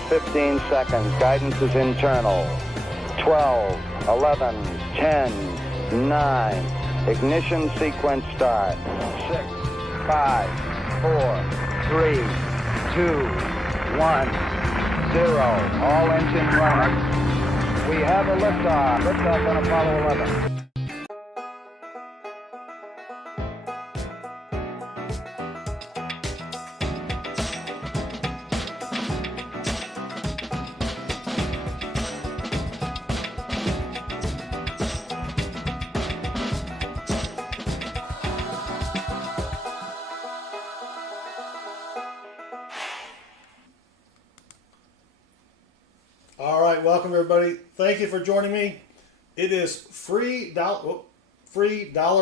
Last 15 seconds. Guidance is internal. 12, 11, 10, 9. Ignition sequence start. 6, 5, 4, 3, 2, 1, 0. All engine running. We have a liftoff. Liftoff on Apollo 11. All right, welcome everybody. Thank you for joining me. It is free dollar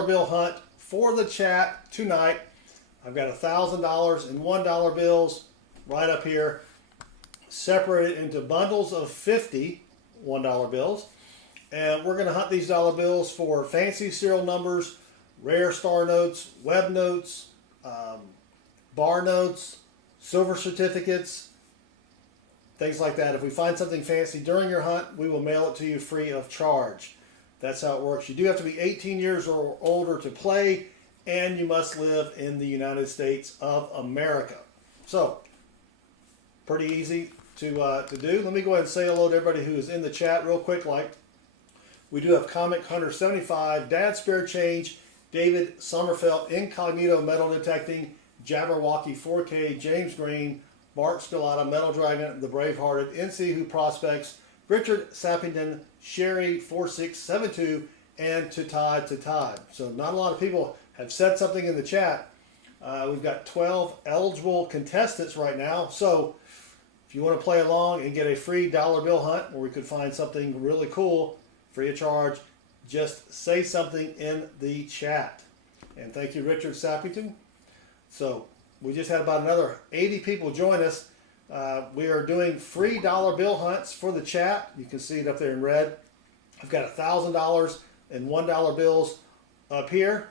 bill hunt for the chat tonight. I've got $1,000 and $1 bills right up here, separated into bundles of 50 $1 bills. And we're going to hunt these dollar bills for fancy serial numbers, rare star notes, web notes, bar notes, silver certificates, things like that. If we find something fancy during your hunt, we will mail it to you free of charge. That's how it works. You do have to be 18 years or older to play, and you must live in the United States of America. So, pretty easy to do. Let me go ahead and say hello to everybody who is in the chat real quick. Like, we do have Comic Hunter 75, Dad Spare Change, David Sommerfeld, Incognito Metal Detecting, Jabberwocky 4K, James Green, Mark Scalata, Metal Dragon, The Bravehearted, NC Who Prospects, Richard Sappington, Sherry 4672, and to Todd. So not a lot of people have said something in the chat. We've got 12 eligible contestants right now. So if you want to play along and get a free dollar bill hunt where we could find something really cool, free of charge, just say something in the chat. And thank you, Richard Sappington. So we just had about another 80 people join us. We are doing free dollar bill hunts for the chat. You can see it up there in red. I've got $1,000 and $1 bills up here.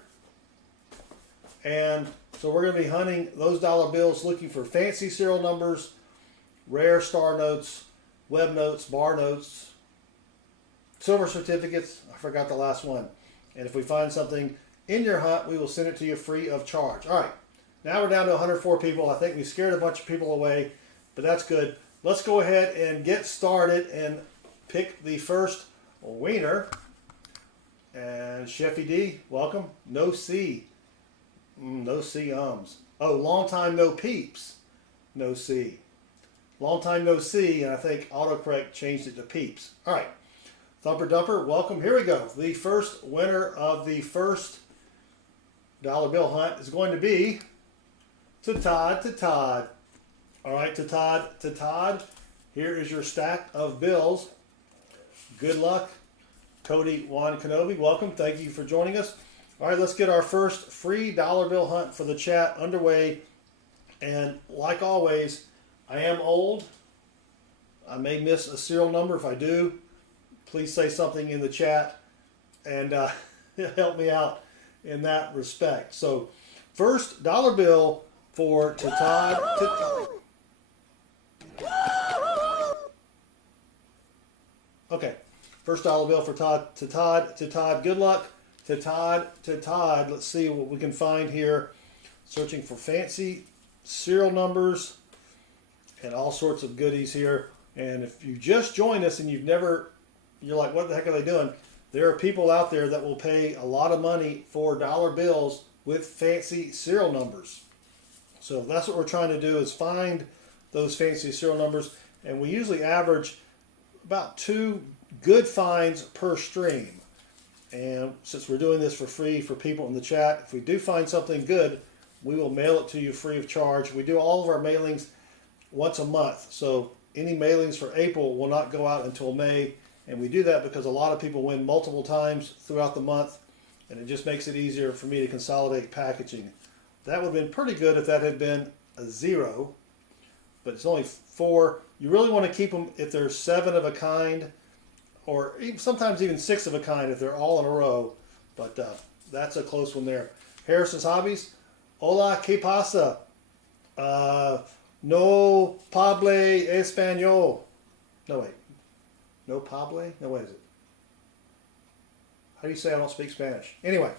And so we're going to be hunting those dollar bills, looking for fancy serial numbers, rare star notes, web notes, bar notes, silver certificates. I forgot the last one. And if we find something in your hunt, we will send it to you free of charge. All right. Now we're down to 104 people. I think we scared a bunch of people away, but that's good. Let's go ahead and get started and pick the first winner. And Sheffy D, welcome. No C. No C ums. Oh, long time no peeps. No C. Long time no C, and I think autocorrect changed it to peeps. All right. Thumper Dumper, welcome. Here we go. The first winner of the first dollar bill hunt is going to be to Todd. All right, to Todd. Here is your stack of bills. Good luck. Cody Juan Kenobi, welcome. Thank you for joining us. All right, let's get our first free dollar bill hunt for the chat underway. And like always, I am old. I may miss a serial number. If I do, please say something in the chat and help me out in that respect. So, first dollar bill for Todd. Okay, first dollar bill for Todd. Good luck. To Todd. Let's see what we can find here. Searching for fancy serial numbers and all sorts of goodies here. And if you just joined us and you're like, what the heck are they doing? There are people out there that will pay a lot of money for dollar bills with fancy serial numbers. So that's what we're trying to do, is find those fancy serial numbers. And we usually average about 2 good finds per stream. And since we're doing this for free for people in the chat, if we do find something good, we will mail it to you free of charge. We do all of our mailings once a month. So any mailings for April will not go out until May. And we do that because a lot of people win multiple times throughout the month. And it just makes it easier for me to consolidate packaging. That would have been pretty good if that had been a 0, but it's only 4. You really want to keep them if they're 7 of a kind, or sometimes even 6 of a kind if they're all in a row. But that's a close one there. Harrison's Hobbies. Hola, ¿qué pasa? No pable español. No, wait. No pable? No, what is it? How do you say I don't speak Spanish? Anyway,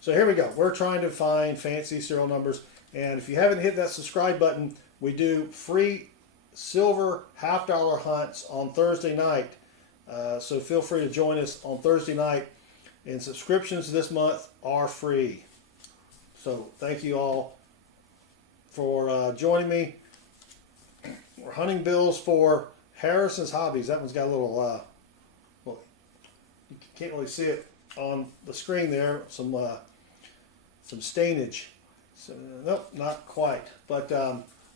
so here we go. We're trying to find fancy serial numbers. And if you haven't hit that subscribe button, we do free silver half-dollar hunts on Thursday night. So feel free to join us on Thursday night. And subscriptions this month are free. So thank you all for joining me. We're hunting bills for Harrison's Hobbies. That one's got a little, well, you can't really see it on the screen there. Some stainage. So, nope, not quite. But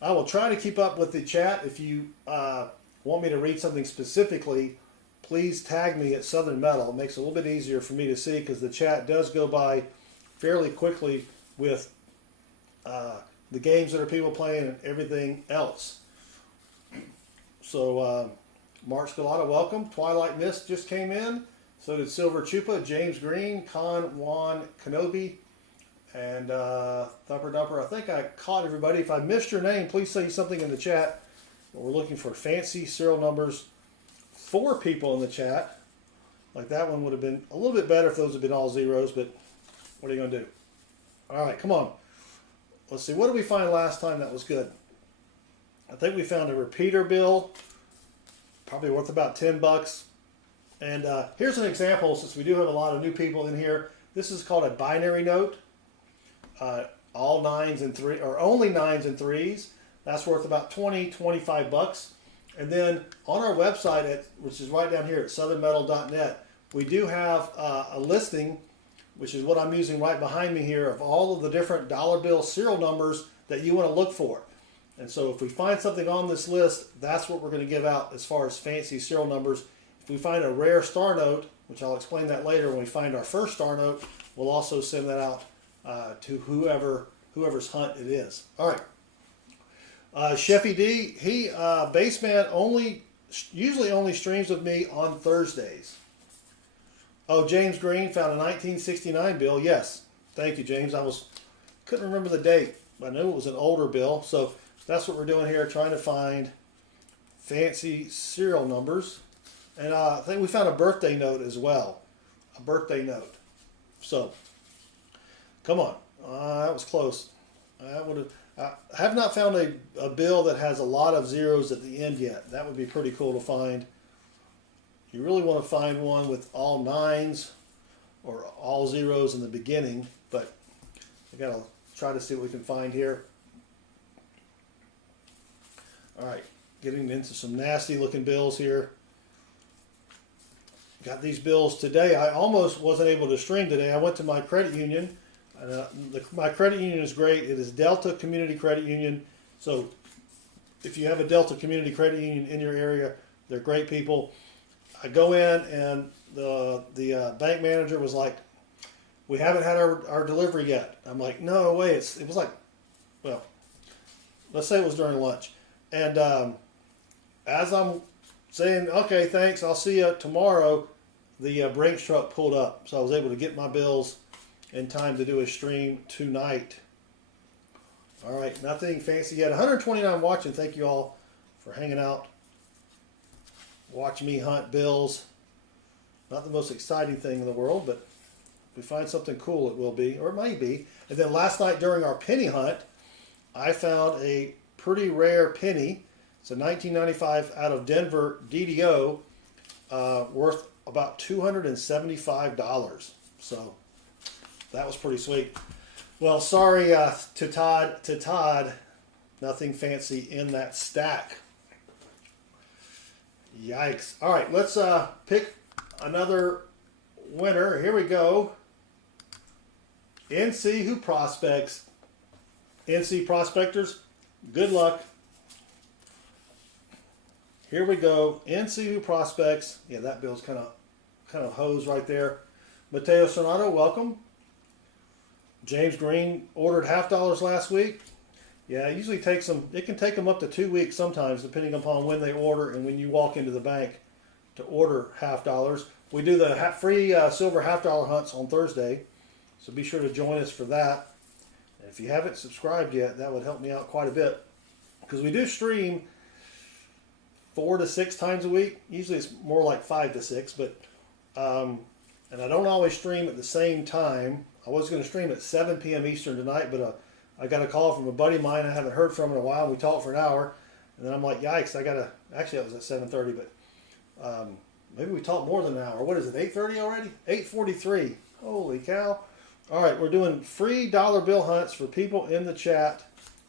I will try to keep up with the chat. If you want me to read something specifically, please tag me at Southern Metal. It makes it a little bit easier for me to see because the chat does go by fairly quickly with the games that are people playing and everything else. So, Mark Scalata, welcome. Twilight Mist just came in. So did Silver Chupa, James Green, Con Juan Kenobi, and Thumper Dumper. I think I caught everybody. If I missed your name, please say something in the chat. We're looking for fancy serial numbers. 4 people in the chat. Like that one would have been a little bit better if those had been all zeros, but what are you going to do? All right, come on. Let's see. What did we find last time that was good? I think we found a repeater bill, probably worth about $10. And here's an example, since we do have a lot of new people in here. This is called a binary note. All 9s and 3, or only 9s and 3s. That's worth about $20-25. And then on our website, which is right down here at southernmetal.net, we do have a listing, which is what I'm using right behind me here, of all of the different dollar bill serial numbers that you want to look for. And so if we find something on this list, that's what we're going to give out as far as fancy serial numbers. If we find a rare star note, which I'll explain that later, when we find our first star note, we'll also send that out to whoever's hunt it is. All right. Sheffy D, he Baseman usually only streams with me on Thursdays. Oh, James Green found a 1969 bill. Yes, thank you, James. Couldn't remember the date. I knew it was an older bill. So that's what we're doing here, trying to find fancy serial numbers. And I think we found a birthday note as well. A birthday note. So, come on. That was close. I have not found a bill that has a lot of zeros at the end yet. That would be pretty cool to find. You really want to find one with all 9s or all zeros in the beginning, but I got to try to see what we can find here. All right, getting into some nasty looking bills here. Got these bills today. I almost wasn't able to stream today. I went to my credit union. My credit union is great. It is Delta Community Credit Union. So if you have a Delta Community Credit Union in your area, they're great people. I go in and the bank manager was like, "We haven't had our delivery yet." I'm like, "No way." It was like, well, let's say it was during lunch. And as I'm saying, "Okay, thanks, I'll see you tomorrow," the Brinks truck pulled up. So I was able to get my bills in time to do a stream tonight. All right, nothing fancy yet. 129 watching. Thank you all for hanging out. Watch me hunt bills. Not the most exciting thing in the world, but if we find something cool, it will be, or it may be. And then last night during our penny hunt, I found a pretty rare penny. It's a 1995 out of Denver DDO, worth about $275. So that was pretty sweet. Well, sorry to Todd, nothing fancy in that stack. Yikes. All right, let's pick another winner. Here we go. NC Who Prospects. NC Prospectors, good luck. Here we go. NC Who Prospects. Yeah, that bill's kind of hose right there. Mateo Sonato, welcome. James Green ordered $half last week. Yeah, it usually takes them, it can take them up to 2 weeks sometimes, depending upon when they order and when you walk into the bank to order $half. We do the free silver $half hunts on Thursday, so be sure to join us for that. And if you haven't subscribed yet, that would help me out quite a bit. because we do stream 4 to 6 times a week. Usually it's more like 5 to 6, but and I don't always stream at the same time. I was going to stream at 7 p.m. Eastern tonight, but I got a call from a buddy of mine I haven't heard from in a while. We talked for an hour, and then I'm like, yikes, I got to, actually that was at 7:30, but maybe we talked more than an hour. What is it, 8:30 already? 8:43. Holy cow. All right, we're doing free dollar bill hunts for people in the chat,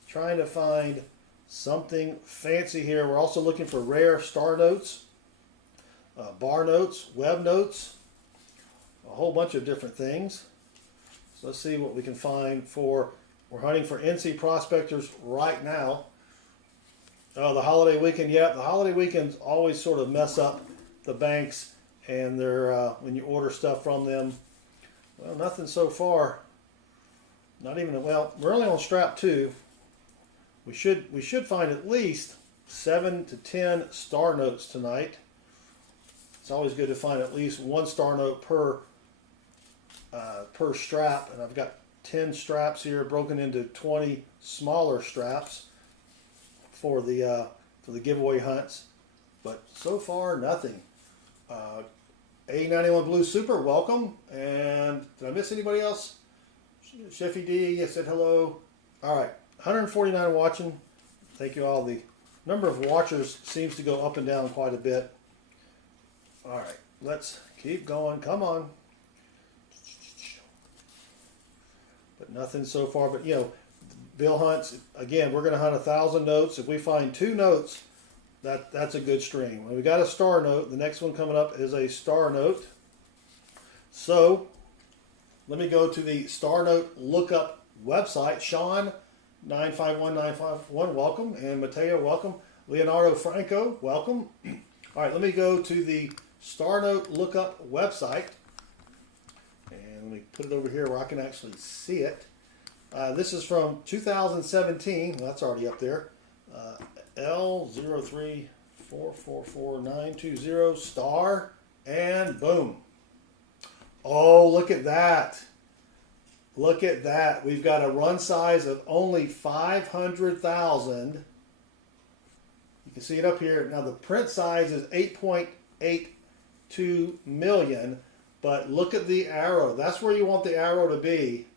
trying to find something fancy here. We're also looking for rare star notes, bar notes, web notes, a whole bunch of different things. So let's see what we can find for, we're hunting for NC prospectors right now. Oh, the holiday weekend, yeah, the holiday weekends always sort of mess up the banks and their, when you order stuff from them. Well, nothing so far. Not even, well, we're only on strap 2. We should find at least 7 to 10 star notes tonight. It's always good to find at least 1 star note per strap, and I've got 10 straps here broken into 20 smaller straps for the giveaway hunts. But so far, nothing. A91 Blue Super, welcome. And did I miss anybody else? Sheffy D, said hello. All right, 149 watching. Thank you all. The number of watchers seems to go up and down quite a bit. All right, let's keep going. Come on. But nothing so far. But, you know, bill hunts, again, we're going to hunt 1,000 notes. If we find 2 notes, that's a good stream. When we got a star note, the next one coming up is a star note. So let me go to the star note lookup website. Sean 951951, welcome. And Mateo, welcome. Leonardo Franco, welcome. All right, let me go to the star note lookup website. And let me put it over here where I can actually see it. This is from 2017. Well, that's already up there. L034444920 star, and boom. Oh, look at that. Look at that. We've got a run size of only 500,000. You can see it up here. Now the print size is 8.82 million, but look at the arrow. That's where you want the arrow to be.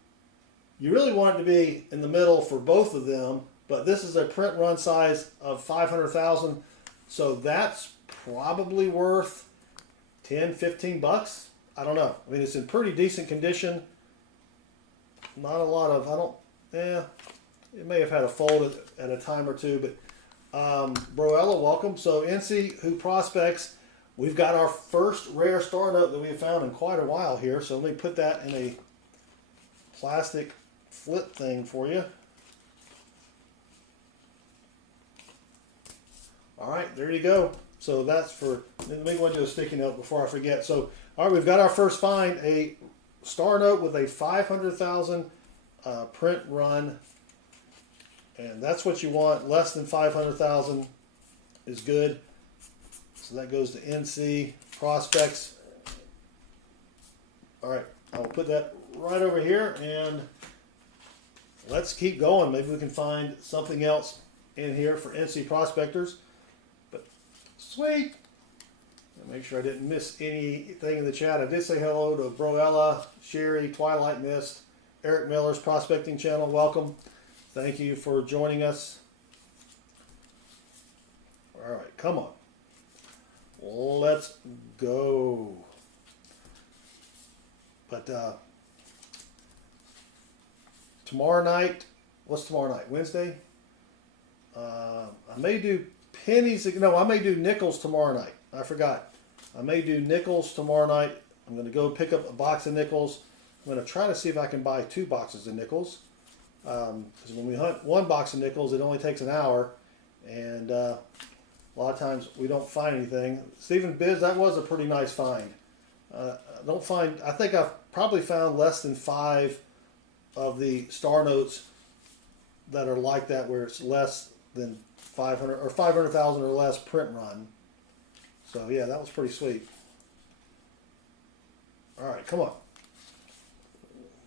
You really want it to be in the middle for both of them, but this is a print run size of 500,000, so that's probably worth 10, 15 bucks. I don't know. I mean, it's in pretty decent condition. Not a lot of, it may have had a fold at a time or two, but Broella, welcome. So NC who prospects, we've got our first rare star note that we have found in quite a while here. So let me put that in a plastic flip thing for you. All right, there you go. So that's for, let me go into a sticky note before I forget. So, all right, we've got our first find, a star note with a 500,000 print run. And that's what you want. Less than 500,000 is good. So that goes to NC prospects. All right, I'll put that right over here and let's keep going. Maybe we can find something else in here for NC prospectors. But sweet. Make sure I didn't miss anything in the chat. I did say hello to Broella, Sherry, Twilight Mist, Eric Miller's prospecting channel. Welcome. Thank you for joining us. All right, come on. Let's go. But tomorrow night, what's tomorrow night? Wednesday? I may do pennies. No, I may do nickels tomorrow night. I forgot. I may do nickels tomorrow night. I'm going to go pick up a box of nickels. I'm going to try to see if I can buy 2 boxes of nickels. Because when we hunt 1 box of nickels, it only takes an hour. And a lot of times we don't find anything. Stephen Biz, that was a pretty nice find. I think I've probably found less than 5 of the star notes that are like that, where it's less than 500 or 500,000 or less print run. So yeah, that was pretty sweet. All right, come on.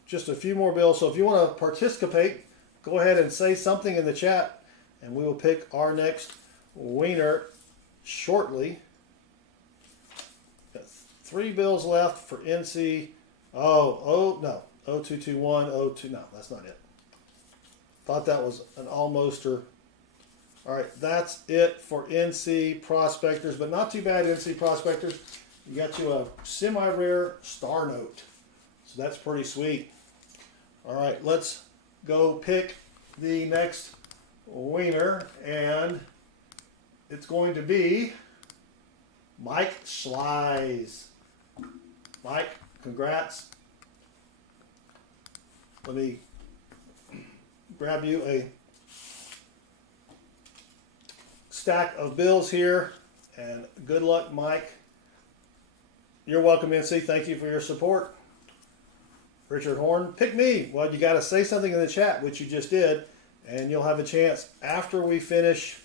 Just a few more bills. So if you want to participate, go ahead and say something in the chat, and we will pick our next winner shortly. Got 3 bills left for NC. Oh no, 0221, 02. No, that's not it. Thought that was an almoster. All right, that's it for NC prospectors, but not too bad, NC prospectors. You got you a semi-rare star note, so that's pretty sweet. All right, let's go pick the next winner, and it's going to be Mike Schleiz. Mike, congrats. Let me grab you a stack of bills here, and good luck, Mike. You're welcome, NC. Thank you for your support. Richard Horn, pick me. Well, you got to say something in the chat, which you just did, and you'll have a chance after we finish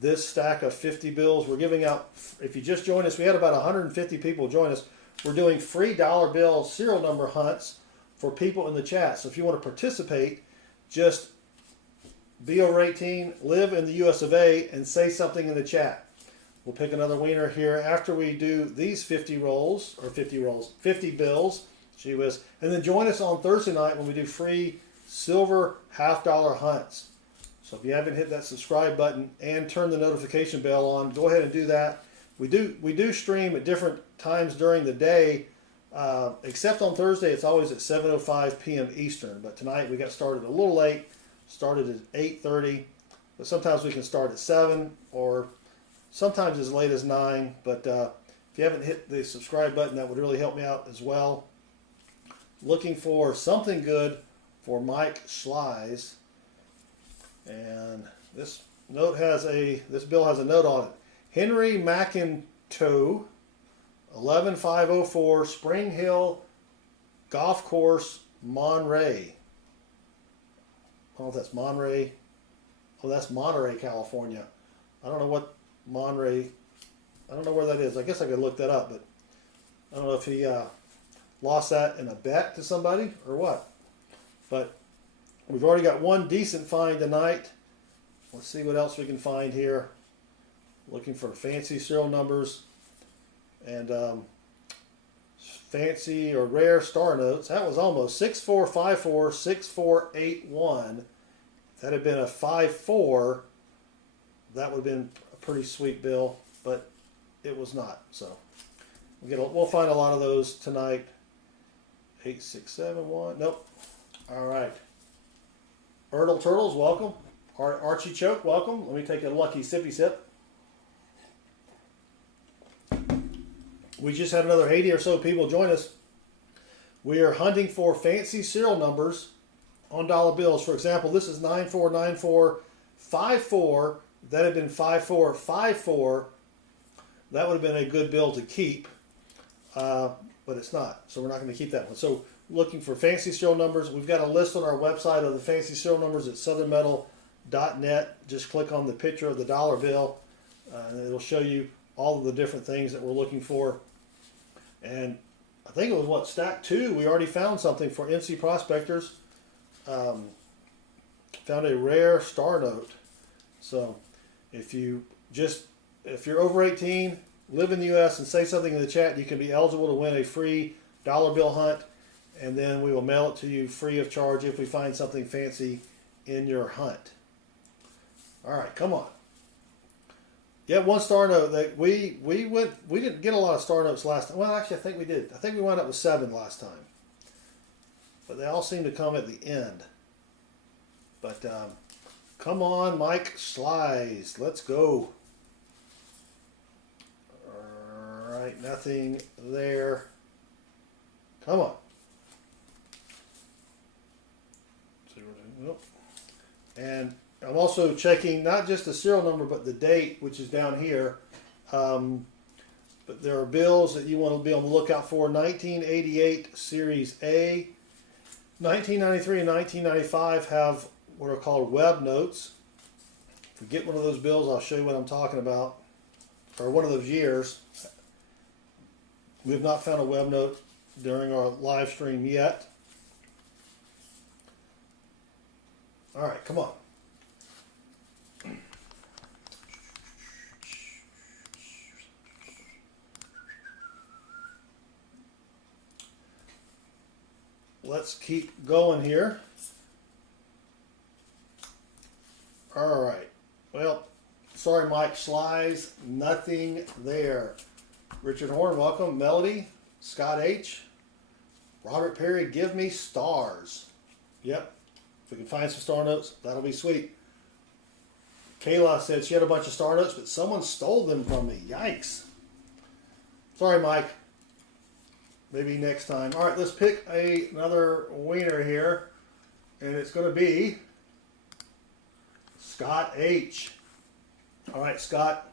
this stack of 50 bills. We're giving out, if you just joined us, we had about 150 people join us. We're doing free dollar bill serial number hunts for people in the chat. So if you want to participate, just be over 18, live in the US of A, and say something in the chat. We'll pick another winner here after we do these 50 bills, gee whiz. And then join us on Thursday night when we do free silver $half hunts. So if you haven't hit that subscribe button and turn the notification bell on, go ahead and do that. We do stream at different times during the day, except on Thursday. It's always at 7:05 p.m. Eastern. But tonight we got started a little late. Started at 8:30, but sometimes we can start at 7 or sometimes as late as 9. But if you haven't hit the subscribe button, that would really help me out as well. Looking for something good for Mike Schleiz, and this bill has a note on it. Henry McIntoe, 11504 Spring Hill Golf Course, Monterey. Oh, that's Monterey. Oh, that's Monterey, California. I don't know what Monterey. I don't know where that is. I guess I could look that up, but I don't know if he lost that in a bet to somebody or what. But we've already got one decent find tonight. Let's see what else we can find here. Looking for fancy serial numbers and fancy or rare star notes. That was almost 6454 6481. If that had been a 54, that would have been a pretty sweet bill, but it was not. So we'll find a lot of those tonight. 8671. Nope. All right. Erdle Turtles, welcome. Archie Choke, welcome. Let me take a lucky sippy sip. We just had another 80 or so people join us. We are hunting for fancy serial numbers on dollar bills. For example, this is 949454. That had been 5454. That would have been a good bill to keep, but it's not. So we're not going to keep that one. So looking for fancy serial numbers. We've got a list on our website of the fancy serial numbers at southernmetal.net. Just click on the picture of the dollar bill, and it'll show you all of the different things that we're looking for. And I think it was stack 2. We already found something for NC prospectors. Found a rare star note. So if you're over 18, live in the U.S. and say something in the chat, you can be eligible to win a free dollar bill hunt, and then we will mail it to you free of charge if we find something fancy in your hunt. All right, come on. Yeah, one star note that we didn't get a lot of star notes last time. Well, actually, I think we did. I think we wound up with 7 last time, but they all seem to come at the end. But come on, Mike Schleiz, let's go. All right, nothing there. Come on. Nope. And I'm also checking not just the serial number, but the date, which is down here. But there are bills that you want to be on the lookout for. 1988 Series A. 1993 and 1995 have what are called web notes. If we get one of those bills, I'll show you what I'm talking about. Or one of those years. We have not found a web note during our live stream yet. All right, come on. let's keep going here. All right. Well, sorry, Mike Schleiz, nothing there. Richard Horn, welcome. Melody, Scott H, Robert Perry, give me stars. Yep. If we can find some star notes, that'll be sweet. Kayla said she had a bunch of star notes, but someone stole them from me. Yikes. Sorry, Mike. Maybe next time. All right, let's pick another winner here. And it's going to be Scott H. All right, Scott.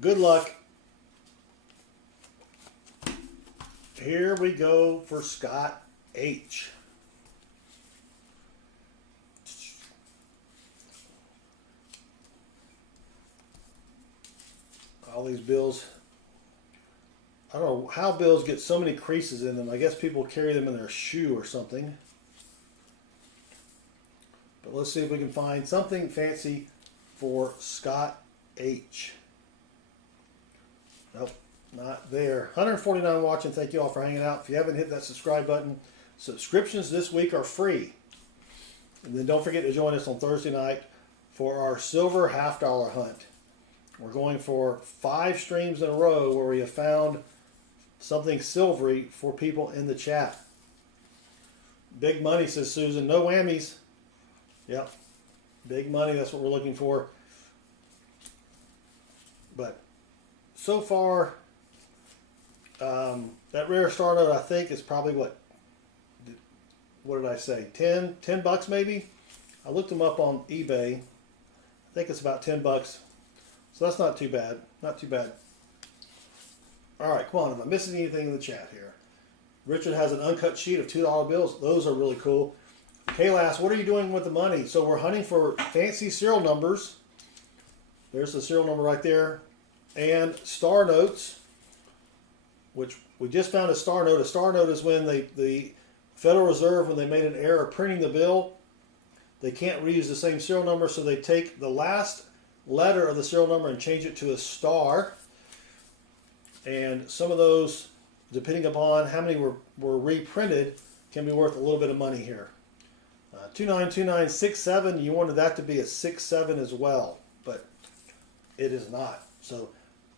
Good luck. Here we go for Scott H. All these bills. I don't know how bills get so many creases in them. I guess people carry them in their shoe or something. But let's see if we can find something fancy for Scott H. Nope, not there. 149 watching. Thank you all for hanging out. If you haven't hit that subscribe button, subscriptions this week are free. And then don't forget to join us on Thursday night for our silver $half hunt. We're going for 5 streams in a row where we have found something silvery for people in the chat. Big money, says Susan. No whammies. Yep. Big money, that's what we're looking for. But so far, that rare star note, I think, is probably what did I say? 10 bucks maybe? I looked them up on eBay. I think it's about 10 bucks. So that's not too bad. Not too bad. All right, come on. Am I missing anything in the chat here? Richard has an uncut sheet of $2 bills. Those are really cool. Kayla asks, what are you doing with the money? So we're hunting for fancy serial numbers. There's the serial number right there. And star notes, which we just found a star note. A star note is when the Federal Reserve, when they made an error printing the bill, they can't reuse the same serial number, so they take the last letter of the serial number and change it to a star. And some of those, depending upon how many were reprinted, can be worth a little bit of money here. 292967, you wanted that to be a 67 as well, but it is not. So,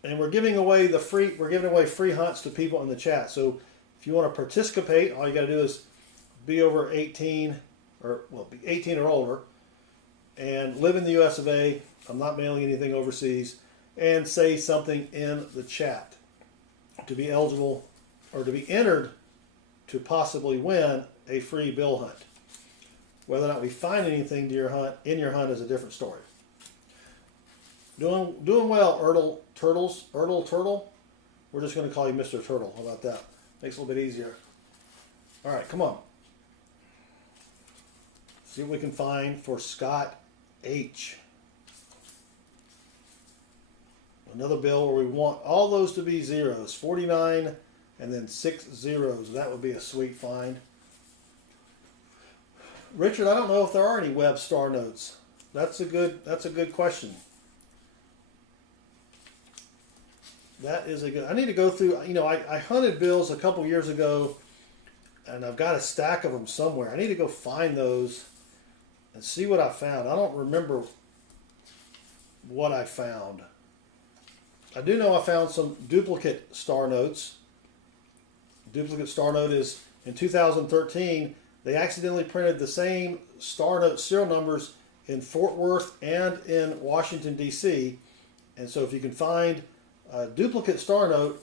and we're giving away free hunts to people in the chat. So if you want to participate, all you got to do is be over 18 be 18 or older and live in the US of A. I'm not mailing anything overseas, and say something in the chat to be eligible or to be entered to possibly win a free bill hunt. Whether or not we find anything to your hunt is a different story. Doing well, Turtle. We're just going to call you Mr. Turtle. How about that? Makes it a little bit easier. All right, come on. See what we can find for Scott H. Another bill where we want all those to be zeros. 49 and then 6 zeros. That would be a sweet find. Richard, I don't know if there are any web star notes. That's a good question. That is a good. I need to go through. I hunted bills a couple years ago, and I've got a stack of them somewhere. I need to go find those and see what I found. I don't remember what I found. I do know I found some duplicate star notes. Duplicate star note is in 2013. They accidentally printed the same star note serial numbers in Fort Worth and in Washington, D.C. And so if you can find a duplicate star note,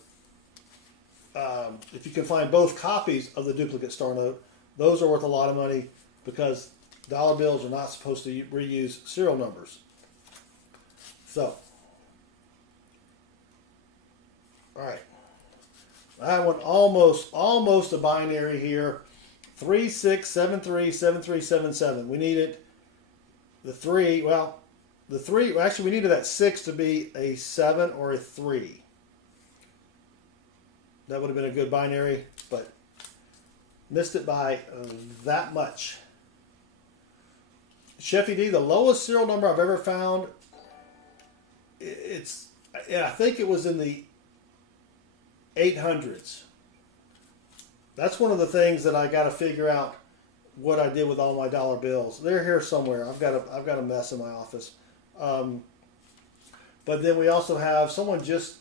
if you can find both copies of the duplicate star note, those are worth a lot of money because dollar bills are not supposed to reuse serial numbers. So, all right. That one almost a binary here. 36737377. We needed the 3. Well, the 3. Actually, we needed that 6 to be a 7 or a 3. That would have been a good binary, but missed it by that much. Sheffy D, the lowest serial number I've ever found. I think it was in the 800s. that's one of the things that I got to figure out what I did with all my dollar bills. They're here somewhere. I've got a mess in my office. But then we also have someone just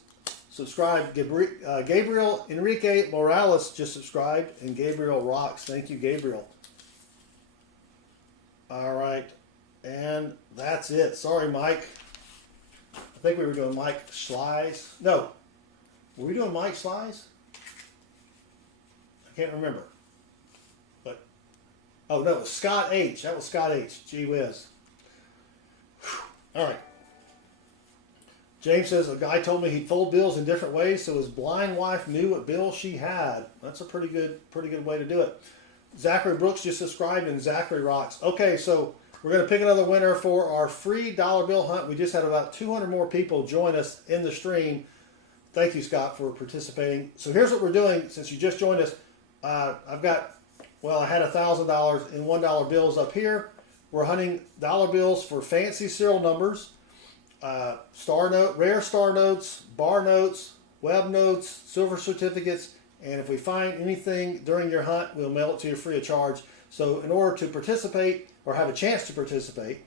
subscribed. Gabriel Enrique Morales just subscribed, and Gabriel rocks. Thank you, Gabriel. All right, and that's it. Sorry, Mike. I think we were doing Mike Slice. No, were we doing Mike Slice? I can't remember. But oh no, it was Scott H. That was Scott H. Gee whiz. All right. James says, a guy told me he'd fold bills in different ways so his blind wife knew what bill she had. That's a pretty good way to do it. Zachary Brooks just subscribed, and Zachary rocks. Okay, so we're going to pick another winner for our free dollar bill hunt. We just had about 200 more people join us in the stream. Thank you, Scott, for participating. So here's what we're doing since you just joined us. I had $1,000 in $1 bills up here. We're hunting dollar bills for fancy serial numbers. Rare star notes, bar notes, web notes, silver certificates, and if we find anything during your hunt, we'll mail it to you free of charge. So in order to participate or have a chance to participate,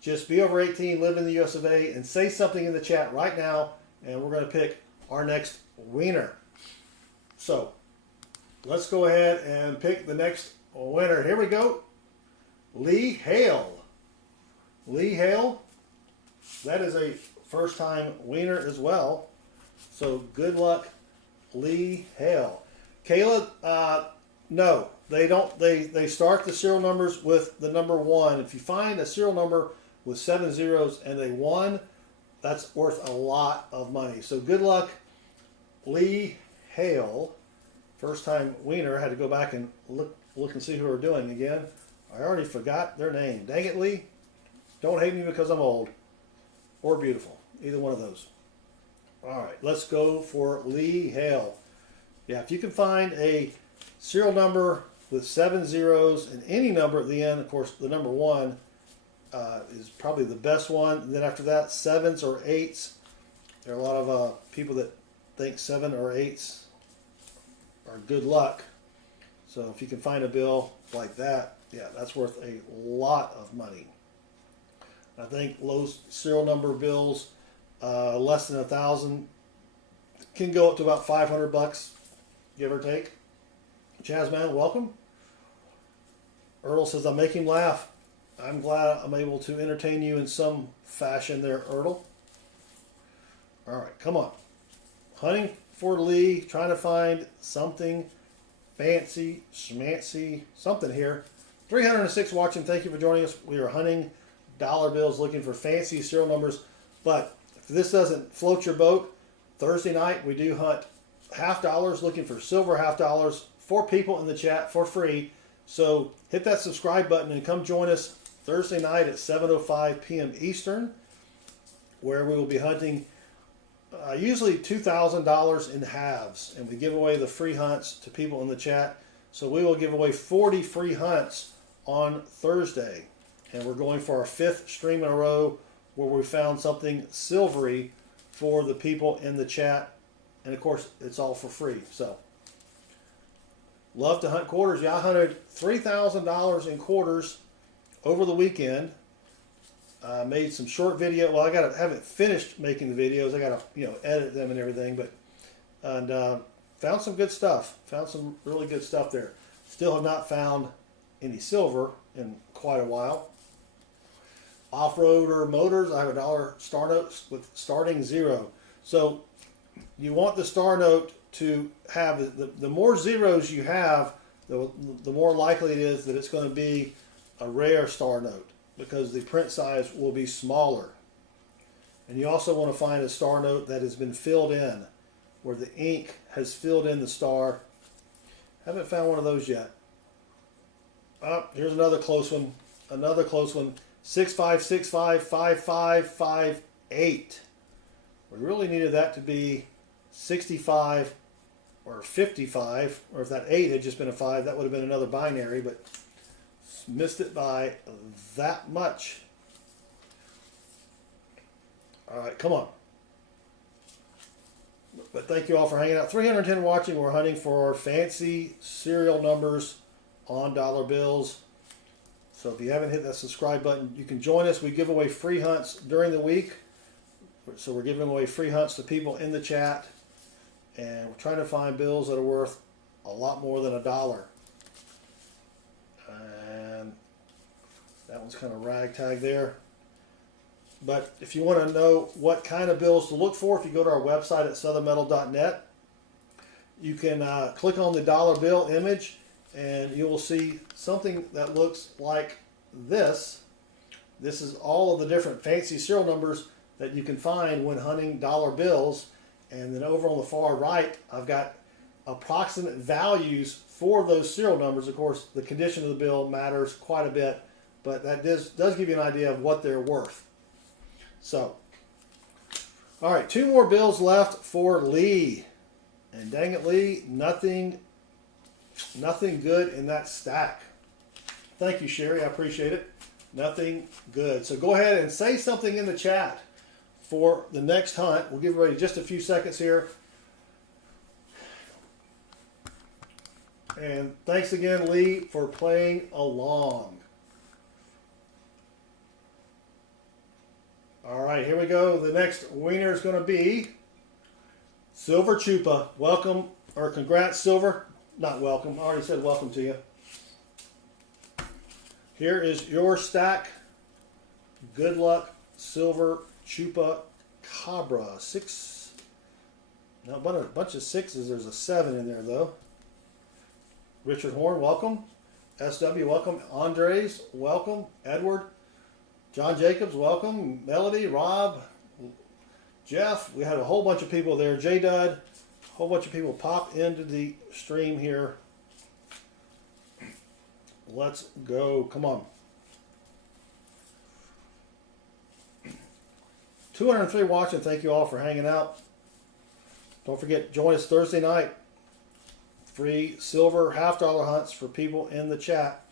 just be over 18, live in the US of A, and say something in the chat right now, and we're going to pick our next winner. So let's go ahead and pick the next winner. Here we go. Lee Hale. Lee Hale. That is a first-time winner as well. So good luck, Lee Hale. Kayla, no, they don't. They start the serial numbers with the number 1. If you find a serial number with 7 zeros and a 1, that's worth a lot of money. So good luck, Lee Hale. First-time winner. I had to go back and look and see who we're doing again. I already forgot their name. Dang it, Lee. Don't hate me because I'm old. Or beautiful. Either one of those. All right, let's go for Lee Hale. Yeah, if you can find a serial number with 7 zeros and any number at the end, of course, the number 1 is probably the best one. And then after that, 7s or 8s. There are a lot of people that think 7 or 8s are good luck. So if you can find a bill like that, yeah, that's worth a lot of money. I think low serial number bills, less than 1,000, can go up to about $500, give or take. Jazzman, welcome. Earl says, I'm making him laugh. I'm glad I'm able to entertain you in some fashion there, Earl. All right, come on. Hunting for Lee, trying to find something fancy, schmancy, something here. 306 watching. Thank you for joining us. We are hunting dollar bills, looking for fancy serial numbers. But if this doesn't float your boat, Thursday night we do hunt $half, looking for silver $half, 4 people in the chat for free. So hit that subscribe button and come join us Thursday night at 7:05 p.m. Eastern, where we will be hunting usually $2,000 in halves, and we give away the free hunts to people in the chat. So we will give away 40 free hunts on Thursday. And we're going for our 5th stream in a row where we found something silvery for the people in the chat. And of course, it's all for free. So, love to hunt quarters. Yeah, I hunted $3,000 in quarters over the weekend. Made some short video. Well, I haven't finished making the videos. I got to edit them and everything. But found some good stuff. Found some really good stuff there. Still have not found any silver in quite a while. Off-roader motors, I have $1 star notes with starting 0. So you want the star note to have, the more zeros you have, the more likely it is that it's going to be a rare star note, because the print size will be smaller. And you also want to find a star note that has been filled in, where the ink has filled in the star. Haven't found one of those yet. Oh, here's another close one. Another close one. 65655558. We really needed that to be 65 or 55, or if that 8 had just been a 5, that would have been another binary, but missed it by that much. All right, come on. But thank you all for hanging out. 310 watching. We're hunting for fancy serial numbers on dollar bills. So if you haven't hit that subscribe button, you can join us. We give away free hunts during the week. So we're giving away free hunts to people in the chat. And we're trying to find bills that are worth a lot more than $1. And that one's kind of ragtag there. But if you want to know what kind of bills to look for, if you go to our website at southernmetal.net, you can click on the dollar bill image and you will see something that looks like this. This is all of the different fancy serial numbers that you can find when hunting dollar bills. And then over on the far right, I've got approximate values for those serial numbers. Of course, the condition of the bill matters quite a bit, but that does give you an idea of what they're worth. So, all right, 2 more bills left for Lee. And dang it, Lee, nothing good in that stack. Thank you, Sherry. I appreciate it. Nothing good. So go ahead and say something in the chat for the next hunt. We'll give everybody just a few seconds here. And thanks again, Lee, for playing along. All right, here we go. The next winner is going to be Silver Chupa. Welcome, or congrats, Silver. Not welcome. I already said welcome to you. Here is your stack. Good luck, Silver Chupa Cabra. 6. Now, a bunch of 6s. There's a 7 in there, though. Richard Horn, welcome. SW, welcome. Andres, welcome. Edward. John Jacobs, welcome. Melody, Rob, Jeff. We had a whole bunch of people there. J Dud, a whole bunch of people pop into the stream here. Let's go. Come on. 203 watching. Thank you all for hanging out. Don't forget, join us Thursday night. Free silver $half hunts for people in the chat.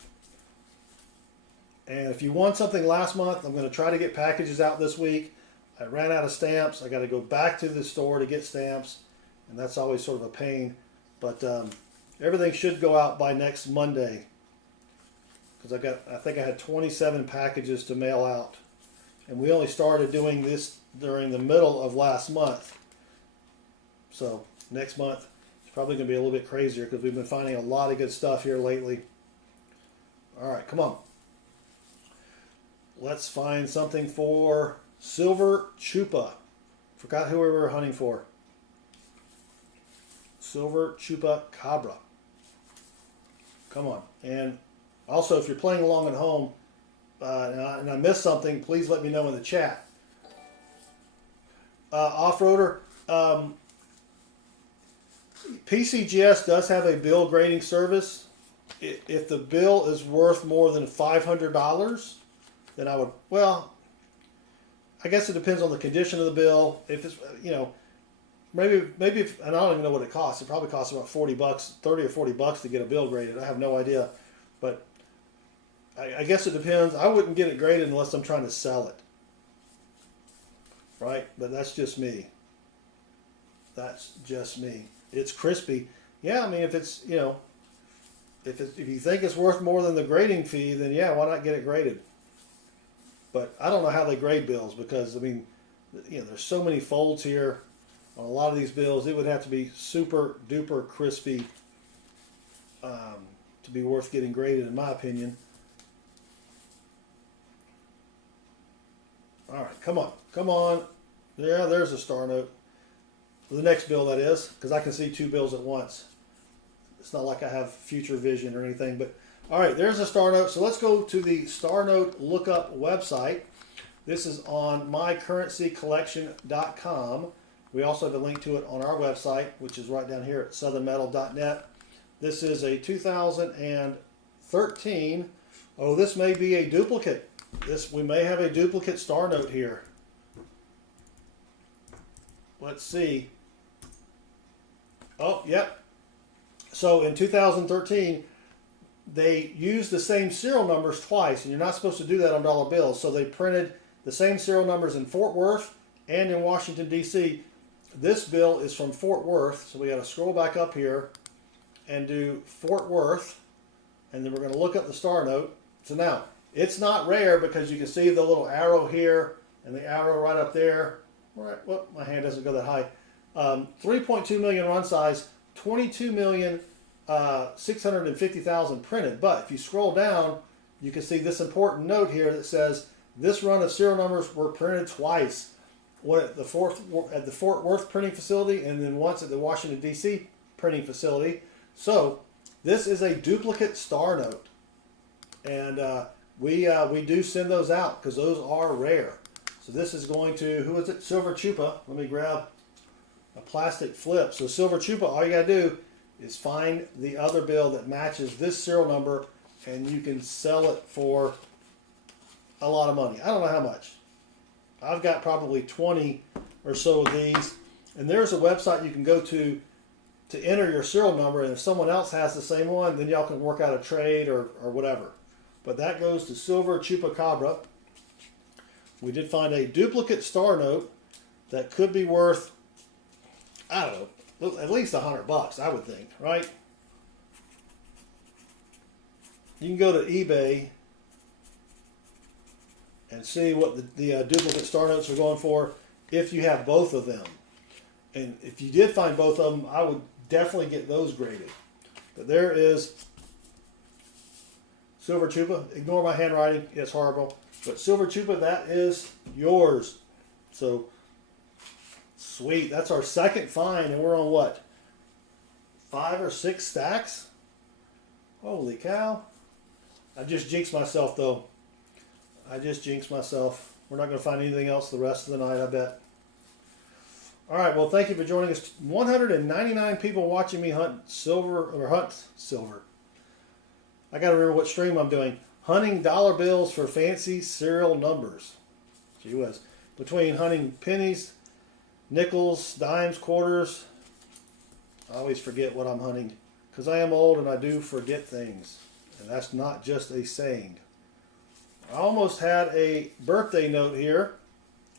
And if you won something last month, I'm going to try to get packages out this week. I ran out of stamps. I got to go back to the store to get stamps, and that's always sort of a pain. But everything should go out by next Monday, because I think I had 27 packages to mail out, and we only started doing this during the middle of last month. So next month it's probably going to be a little bit crazier because we've been finding a lot of good stuff here lately. All right, come on. Let's find something for Silver Chupa. Forgot who we were hunting for. Silver Chupa Cabra. Come on. And also, if you're playing along at home and I missed something, please let me know in the chat. Off-roader, PCGS does have a bill grading service. If the bill is worth more than $500, then I would, well, I guess it depends on the condition of the bill. If it's, maybe if, and I don't even know what it costs. It probably costs about $40, $30 or $40 to get a bill graded. I have no idea, but I guess it depends. I wouldn't get it graded unless I'm trying to sell it, right? But that's just me. That's just me. It's crispy. Yeah, I mean, if it's, if you think it's worth more than the grading fee, then yeah, why not get it graded? But I don't know how they grade bills because, I mean, there's so many folds here on a lot of these bills. It would have to be super duper crispy to be worth getting graded, in my opinion. All right, come on. Come on. Yeah, there's a star note. The next bill, that is, because I can see 2 bills at once. It's not like I have future vision or anything, but all right, there's a star note. So let's go to the star note lookup website. This is on mycurrencycollection.com. We also have a link to it on our website, which is right down here at southernmetal.net. This is a 2013. Oh, this may be a duplicate. We may have a duplicate star note here. Let's see. Oh, yep. So in 2013, they used the same serial numbers twice, and you're not supposed to do that on dollar bills. So they printed the same serial numbers in Fort Worth and in Washington, D.C. this bill is from Fort Worth, so we got to scroll back up here and do Fort Worth, and then we're going to look up the star note. So now, it's not rare because you can see the little arrow here and the arrow right up there. Right, well, my hand doesn't go that high. 3.2 million run size, 22,650,000 printed. But if you scroll down, you can see this important note here that says this run of serial numbers were printed twice. One at the Fort Worth printing facility, and then once at the Washington D.C. printing facility. So this is a duplicate star note, and we do send those out because those are rare. So this is going to, who is it? Silver Chupa. Let me grab a plastic flip. So Silver Chupa, all you got to do is find the other bill that matches this serial number, and you can sell it for a lot of money. I don't know how much. I've got probably 20 or so of these, and there's a website you can go to enter your serial number, and if someone else has the same one, then y'all can work out a trade or whatever. But that goes to Silver Chupacabra. We did find a duplicate star note that could be worth, I don't know, at least $100, I would think, right? You can go to eBay and see what the duplicate star notes are going for if you have both of them. And if you did find both of them, I would definitely get those graded. But there is Silver Chupa. Ignore my handwriting, it's horrible. But Silver Chupa, that is yours. So, sweet. That's our second find, and we're on what? 5 or 6 stacks? Holy cow. I just jinxed myself, though. I just jinxed myself. We're not going to find anything else the rest of the night, I bet. All right, well, thank you for joining us. 199 people watching me hunt silver. I got to remember what stream I'm doing. Hunting dollar bills for fancy serial numbers. Gee whiz. Between hunting pennies, nickels, dimes, quarters. I always forget what I'm hunting because I am old and I do forget things. And that's not just a saying. I almost had a birthday note here.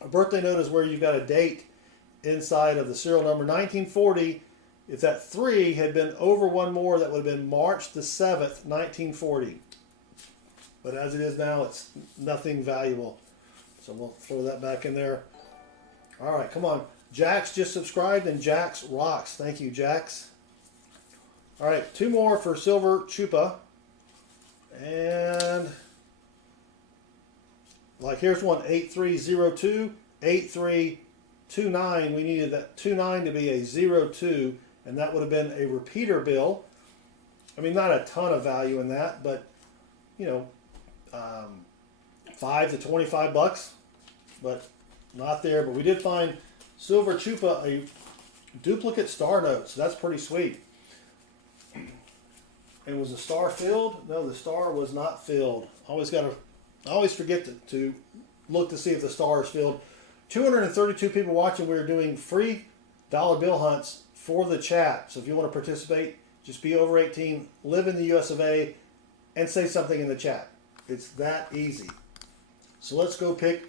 A birthday note is where you've got a date inside of the serial number. 1940, if that 3 had been over one more, that would have been March the 7th, 1940. But as it is now, it's nothing valuable. So we'll throw that back in there. All right, come on. Jax just subscribed, and Jax rocks. Thank you, Jax. All right, 2 more for Silver Chupa. And like here's one, 8302, 8329. We needed that 29 to be a 02, and that would have been a repeater bill. I mean, not a ton of value in that, but you know, $5 to $25, but not there. But we did find Silver Chupa, a duplicate star note, so that's pretty sweet. And was the star filled? No, the star was not filled. I always forget to look to see if the star is filled. 232 people watching. We're doing free dollar bill hunts for the chat. So if you want to participate, just be over 18, live in the US of A, and say something in the chat. It's that easy. So let's go pick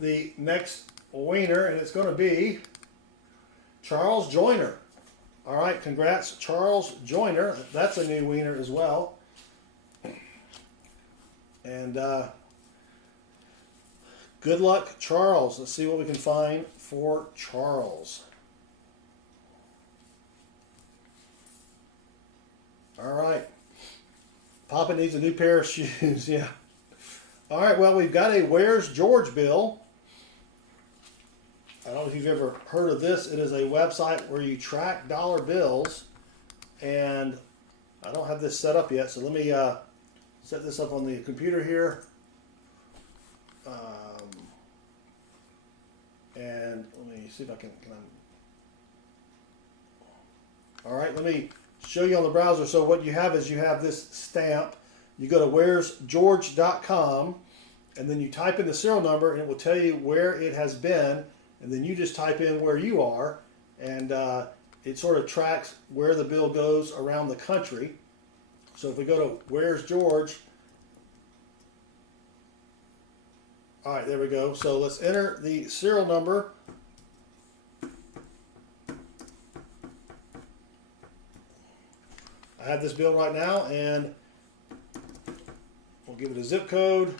the next wiener, and it's going to be Charles Joyner. All right, congrats, Charles Joyner. That's a new wiener as well. And good luck, Charles. Let's see what we can find for Charles. All right. Papa needs a new pair of shoes, yeah. All right, well, we've got a Where's George bill. I don't know if you've ever heard of this. It is a website where you track dollar bills, and I don't have this set up yet, so let me set this up on the computer here. And let me see if I can all right, let me show you on the browser. So what you have is you have this stamp. You go to where'sgeorge.com, and then you type in the serial number, and it will tell you where it has been, and then you just type in where you are, and it sort of tracks where the bill goes around the country. So if we go to Where's George, all right, there we go. So let's enter the serial number. I have this bill right now, and we'll give it a zip code.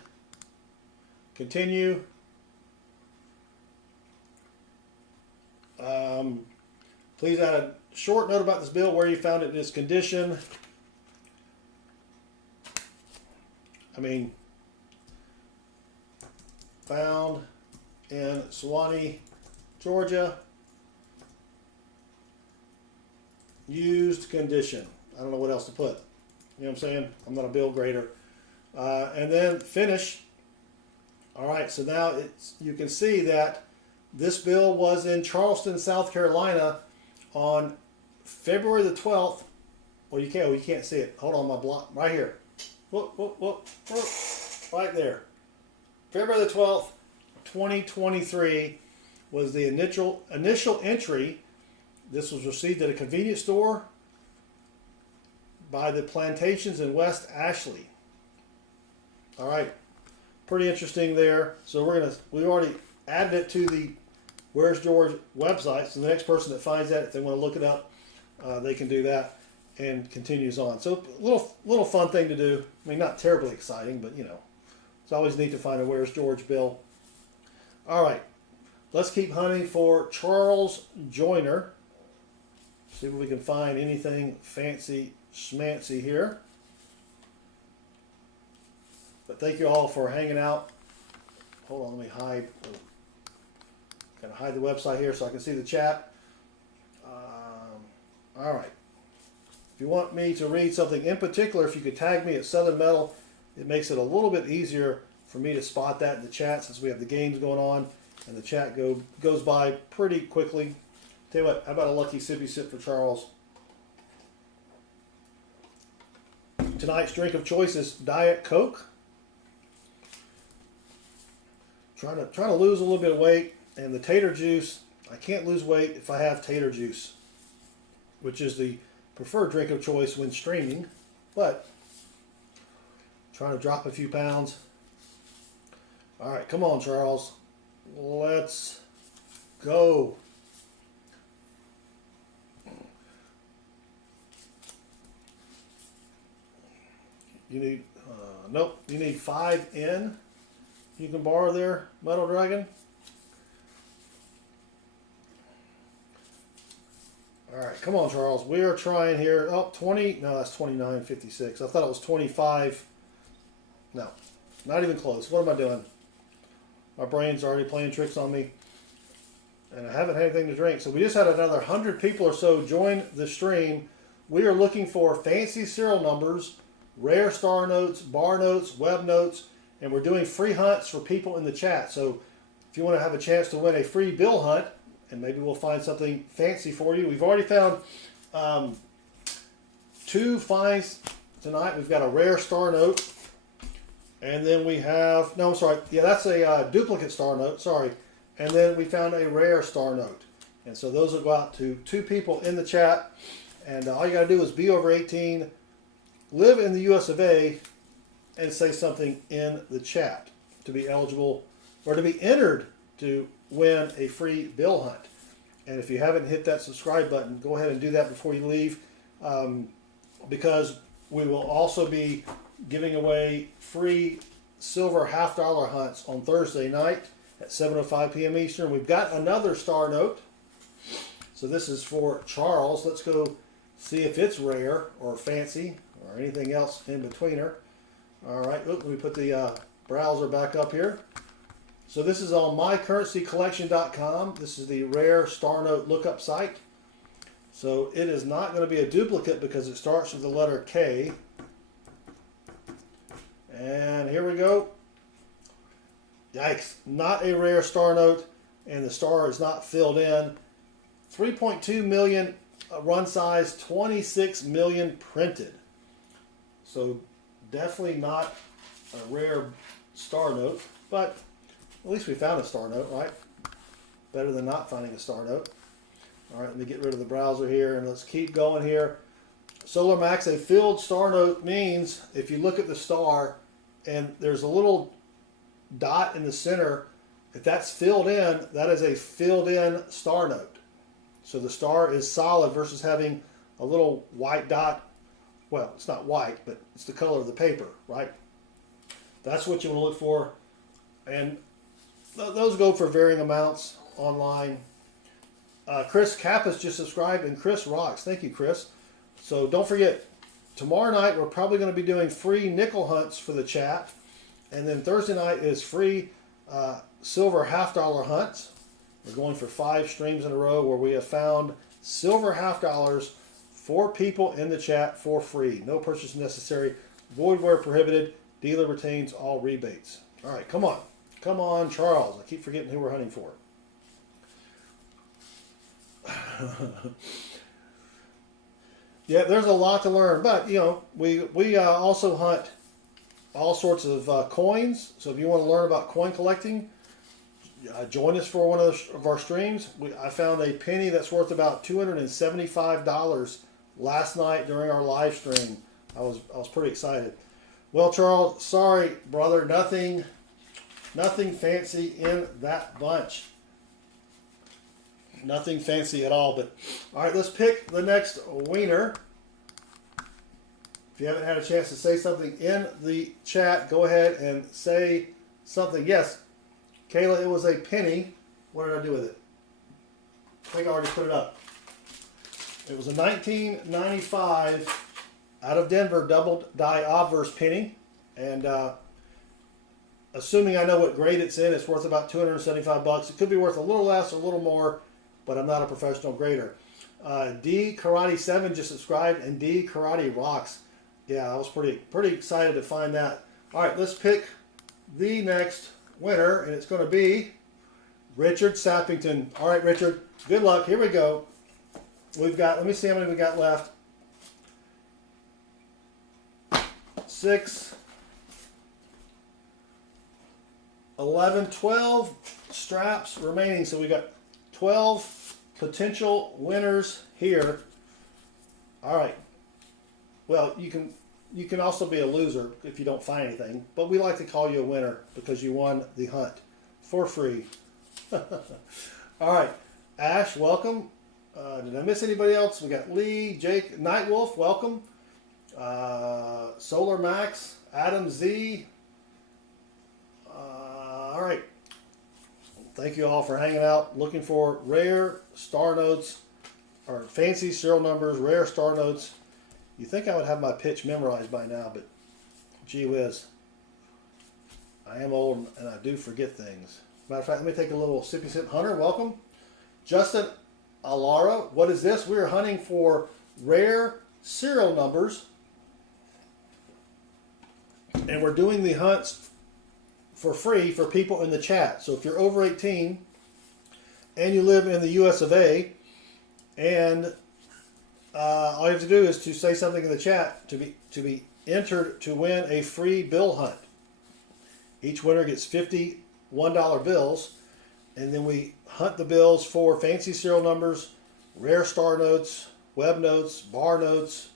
Continue. Please add a short note about this bill, where you found it in its condition. Found in Suwanee, Georgia. Used condition. I don't know what else to put. You know what I'm saying? I'm not a bill grader. And then finish. All right, so now you can see that this bill was in Charleston, South Carolina on February the 12th. Well, you can't see it. Hold on, my block right here. Whoop, whoop, whoop, whoop. Right there. February the 12th, 2023 was the initial entry. This was received at a convenience store by the Plantations in West Ashley. All right, pretty interesting there. So we already added it to the Where's George website. So the next person that finds that, if they want to look it up, they can do that, and continues on. So a little fun thing to do. I mean, not terribly exciting, but you know, it's always neat to find a Where's George bill. All right, let's keep hunting for Charles Joyner. See if we can find anything fancy schmancy here. But thank you all for hanging out. Hold on, let me hide. Gotta hide the website here so I can see the chat. All right. If you want me to read something in particular, if you could tag me at Southern Metal, it makes it a little bit easier for me to spot that in the chat, since we have the games going on and the chat goes by pretty quickly. Tell you what, how about a lucky sippy sip for Charles? Tonight's drink of choice is Diet Coke. Trying to lose a little bit of weight, and the tater juice, I can't lose weight if I have tater juice, which is the preferred drink of choice when streaming, but trying to drop a few pounds. All right, come on, Charles. Let's go. You need, nope, you need 5 in. You can borrow there, Metal Dragon. All right, come on, Charles. We are trying here. Oh, 20. No, that's 29.56. I thought it was 25. No, not even close. What am I doing? My brain's already playing tricks on me. And I haven't had anything to drink. So we just had another 100 people or so join the stream. We are looking for fancy serial numbers, rare star notes, bar notes, web notes, and we're doing free hunts for people in the chat. So if you want to have a chance to win a free bill hunt, and maybe we'll find something fancy for you. We've already found 2 finds tonight. We've got a rare star note, and then we have, no, I'm sorry. Yeah, that's a duplicate star note, sorry. And then we found a rare star note. And so those will go out to 2 people in the chat. And all you got to do is be over 18, live in the US of A, and say something in the chat to be eligible or to be entered to win a free bill hunt. And if you haven't hit that subscribe button, go ahead and do that before you leave, because we will also be giving away free silver half-dollar hunts on Thursday night at 7:05 p.m. Eastern. We've got another star note. So this is for Charles. Let's go see if it's rare or fancy or anything else in betweener. All right, let me put the browser back up here. So this is on mycurrencycollection.com. This is the rare star note lookup site. So it is not going to be a duplicate because it starts with the letter K. And here we go. Yikes, not a rare star note, and the star is not filled in. 3.2 million run size, 26 million printed. So definitely not a rare star note, but at least we found a star note, right? Better than not finding a star note. All right, let me get rid of the browser here, and let's keep going here. Solar Max, a filled star note means if you look at the star and there's a little dot in the center, if that's filled in, that is a filled in star note. So the star is solid versus having a little white dot well, it's not white, but it's the color of the paper, right? That's what you want to look for. And those go for varying amounts online. Chris Kappa's just subscribed, and Chris rocks. Thank you, Chris. So don't forget, tomorrow night we're probably going to be doing free nickel hunts for the chat. And then Thursday night is free silver $half hunts. We're going for 5 streams in a row where we have found silver $half for people in the chat for free. No purchase necessary. Void where prohibited. Dealer retains all rebates. All right, come on. Come on, Charles. I keep forgetting who we're hunting for. Yeah, there's a lot to learn. But, you know, we also hunt all sorts of coins. So if you want to learn about coin collecting, join us for one of our streams. I found a penny that's worth about $275 last night during our live stream. I was pretty excited. Well, Charles, sorry, brother, nothing fancy in that bunch. Nothing fancy at all. But all right, let's pick the next wiener. If you haven't had a chance to say something in the chat, go ahead and say something. Yes, Kayla, it was a penny. What did I do with it? I think I already put it up. It was a 1995 out of Denver double die obverse penny. And assuming I know what grade it's in, it's worth about $275. It could be worth a little less or a little more, but I'm not a professional grader. D Karate 7 just subscribed, and D Karate rocks. Yeah, I was pretty excited to find that. All right, let's pick the next winner, and it's going to be Richard Sappington. All right, Richard, good luck. Here we go. We've got, let me see how many we got left. 6, 11, 12 straps remaining. So we got 12 potential winners here. All right. Well, you can also be a loser if you don't find anything, but we like to call you a winner because you won the hunt for free. All right, Ash, welcome. Did I miss anybody else? We got Lee, Jake, Nightwolf, welcome. Solar Max, Adam Z. All right. Thank you all for hanging out, looking for rare star notes or fancy serial numbers, rare star notes. You think I would have my pitch memorized by now, but gee whiz. I am old and I do forget things. Matter of fact, let me take a little sippy sip. Hunter, welcome. Justin Alara, what is this? We are hunting for rare serial numbers. And we're doing the hunts for free for people in the chat. So if you're over 18 and you live in the US of A, and all you have to do is to say something in the chat to be entered to win a free bill hunt. Each winner gets 50 $1 bills, and then we hunt the bills for fancy serial numbers, rare star notes, web notes, bar notes,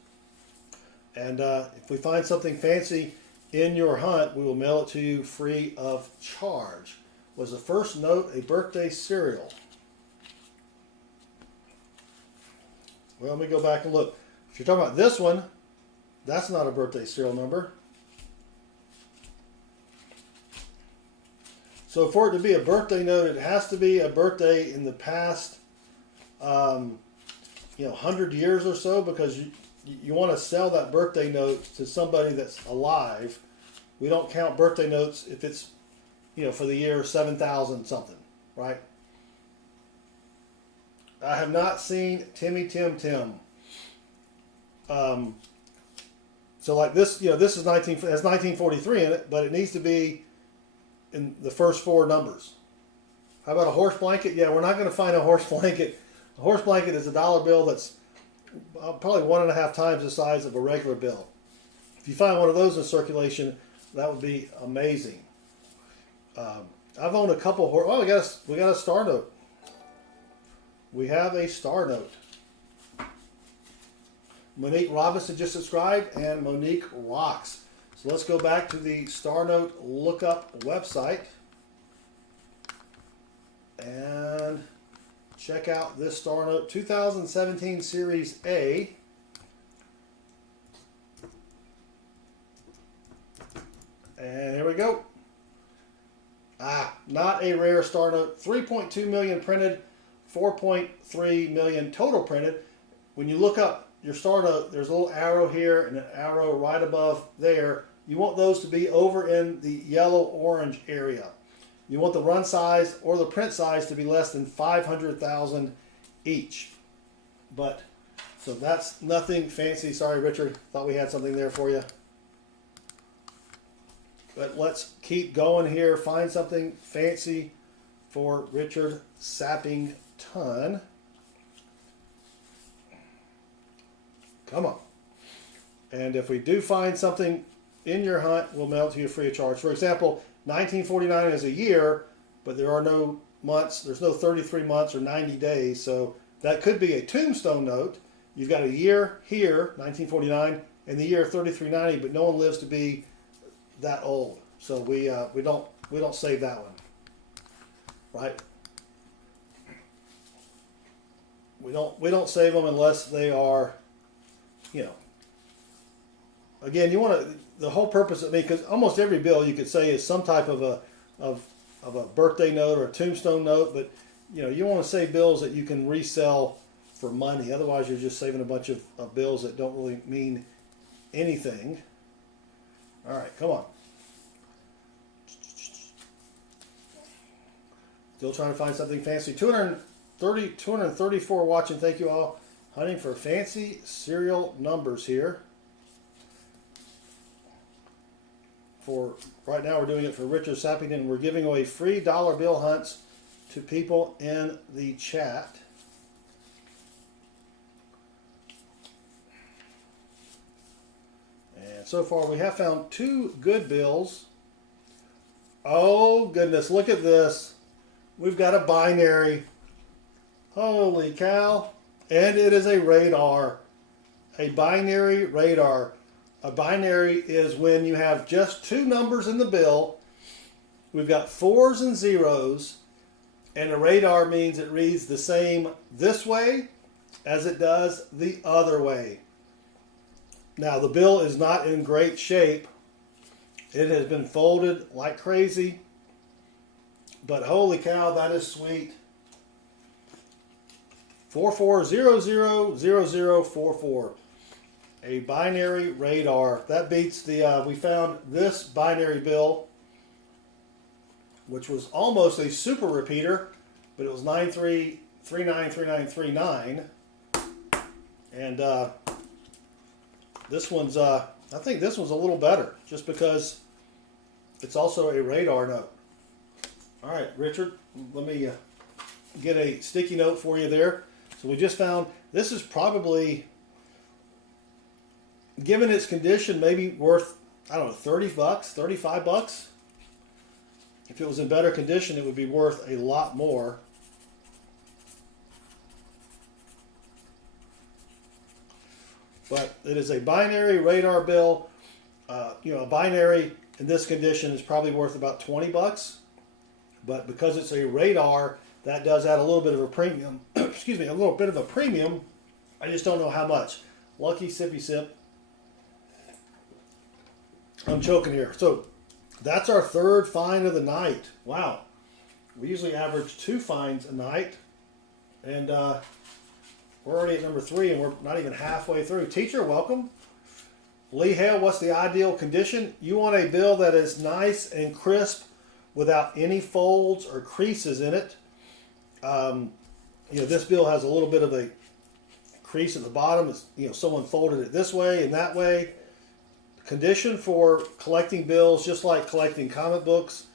and if we find something fancy in your hunt, we will mail it to you free of charge. Was the first note a birthday serial? Well, let me go back and look. If you're talking about this one, that's not a birthday serial number. So for it to be a birthday note, it has to be a birthday in the past, 100 years or so, because you want to sell that birthday note to somebody that's alive. We don't count birthday notes if it's, for the year 7,000 something, right? I have not seen Timmy Tim Tim. So like this, this is has 1943 in it, but it needs to be in the first 4 numbers. How about a horse blanket? Yeah, we're not going to find a horse blanket. A horse blanket is a dollar bill that's probably 1.5 times the size of a regular bill. If you find one of those in circulation, that would be amazing. I've owned a couple horse. Oh, we got a star note. We have a star note. Monique Robinson just subscribed, and Monique rocks. So let's go back to the Star Note Lookup website and check out this Star Note 2017 Series A. And here we go. Not a rare star note. 3.2 million printed, 4.3 million total printed. When you look up your star note, there's a little arrow here and an arrow right above there. You want those to be over in the yellow-orange area. You want the run size or the print size to be less than 500,000 each. But, so that's nothing fancy. Sorry, Richard. Thought we had something there for you. But let's keep going here. Find something fancy for Richard Sappington. Come on. And if we do find something in your hunt, we'll mail it to you free of charge. For example, 1949 is a year, but there are no months. There's no 33 months or 90 days. So that could be a tombstone note. You've got a year here, 1949, and the year 3390, but no one lives to be that old. So we don't save that one. Right? We don't save them unless they are, you know. Again, you want to, the whole purpose of me, because almost every bill you could say is some type of a birthday note or a tombstone note, but you know, you want to save bills that you can resell for money. Otherwise, you're just saving a bunch of bills that don't really mean anything. All right, come on. Still trying to find something fancy. 234 watching. Thank you all. Hunting for fancy serial numbers here. For right now, we're doing it for Richard Sappington. We're giving away free dollar bill hunts to people in the chat. And so far, we have found 2 good bills. Oh, goodness. Look at this. We've got a binary. Holy cow. And it is a radar. A binary radar. A binary is when you have just 2 numbers in the bill. We've got 4s and 0s. And a radar means it reads the same this way as it does the other way. Now, the bill is not in great shape. It has been folded like crazy. But holy cow, that is sweet. 44000044. A binary radar. That beats the, we found this binary bill, which was almost a super repeater, but it was 93393939. And this one's, I think this one's a little better, just because it's also a radar note. All right, Richard, let me get a sticky note for you there. So we just found, this is probably, given its condition, maybe worth, I don't know, 30 bucks, 35 bucks. If it was in better condition, it would be worth a lot more. But it is a binary radar bill. You know, a binary in this condition is probably worth about 20 bucks. But because it's a radar, that does add a little bit of a premium. Excuse me, a little bit of a premium. I just don't know how much. Lucky sippy sip. I'm choking here. So that's our 3rd find of the night. Wow. We usually average 2 finds a night. And we're already at number 3 and we're not even halfway through. Teacher, welcome. Lee Hale, what's the ideal condition? You want a bill that is nice and crisp without any folds or creases in it. You know, this bill has a little bit of a crease at the bottom. It's, you know, someone folded it this way and that way. Condition for collecting bills, just like collecting comic books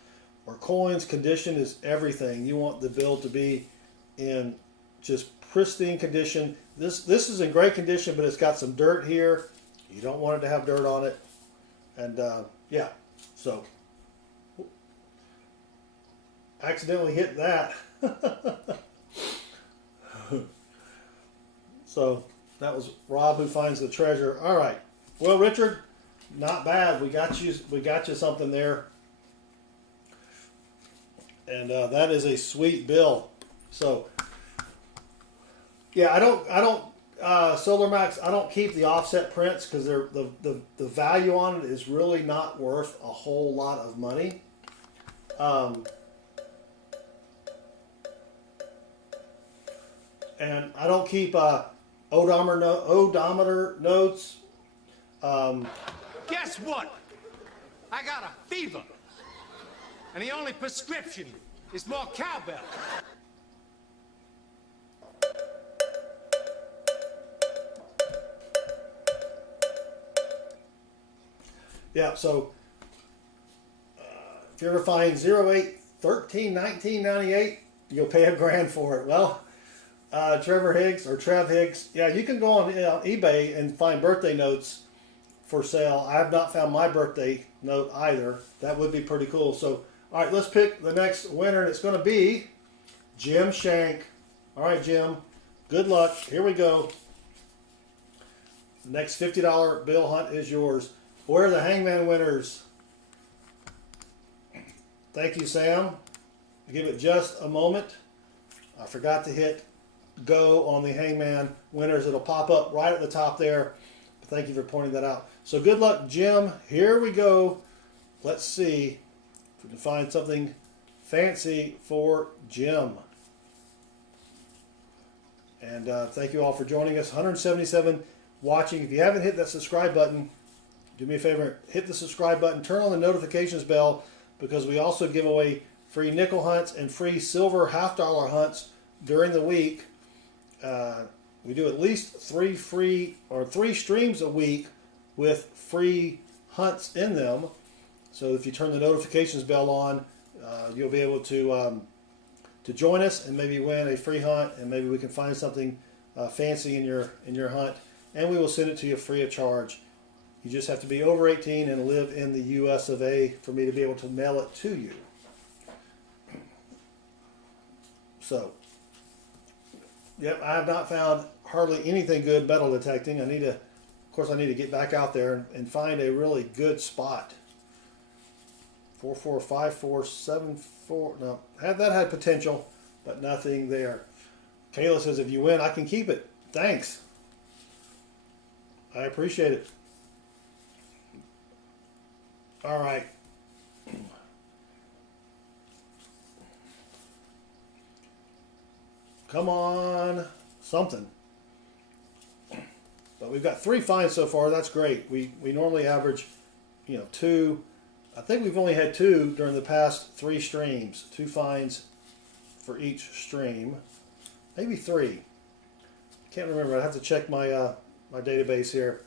or coins, condition is everything. You want the bill to be in just pristine condition. This is in great condition, but it's got some dirt here. You don't want it to have dirt on it. And yeah, so accidentally hit that. So that was Rob who finds the treasure. All right. Well, Richard, not bad. We got you something there. And that is a sweet bill. So yeah, I don't Solar Max, I don't keep the offset prints because the value on it is really not worth a whole lot of money. And I don't keep odometer notes. Guess what? I got a fever. And the only prescription is more cowbell. Yeah, so if you ever find 08-13-1998, you'll pay $1,000 for it. Well, Trevor Higgs or Trev Higgs, yeah, you can go on eBay and find birthday notes for sale. I have not found my birthday note either. That would be pretty cool. So, all right, let's pick the next winner, and it's going to be Jim Shank. All right, Jim, good luck. Here we go. The next $50 bill hunt is yours. Where are the hangman winners? Thank you, Sam. Give it just a moment. I forgot to hit go on the hangman winners. It'll pop up right at the top there. Thank you for pointing that out. So good luck, Jim. Here we go. Let's see if we can find something fancy for Jim. And thank you all for joining us. 177 watching. If you haven't hit that subscribe button, do me a favor, hit the subscribe button, turn on the notifications bell, because we also give away free nickel hunts and free silver half-dollar hunts during the week. We do at least three streams a week with free hunts in them. So if you turn the notifications bell on, you'll be able to join us and maybe win a free hunt, and maybe we can find something fancy in your hunt, and we will send it to you free of charge. You just have to be over 18 and live in the US of A for me to be able to mail it to you. So, yep, I have not found hardly anything good metal detecting. I need to get back out there and find a really good spot. 445474. No, that had potential, but nothing there. Kayla says, if you win, I can keep it. Thanks. I appreciate it. All right. Come on, something. But we've got 3 finds so far. That's great. We normally average, 2. I think we've only had 2 during the past 3 streams. 2 finds for each stream, maybe 3. Can't remember. I have to check my my database here.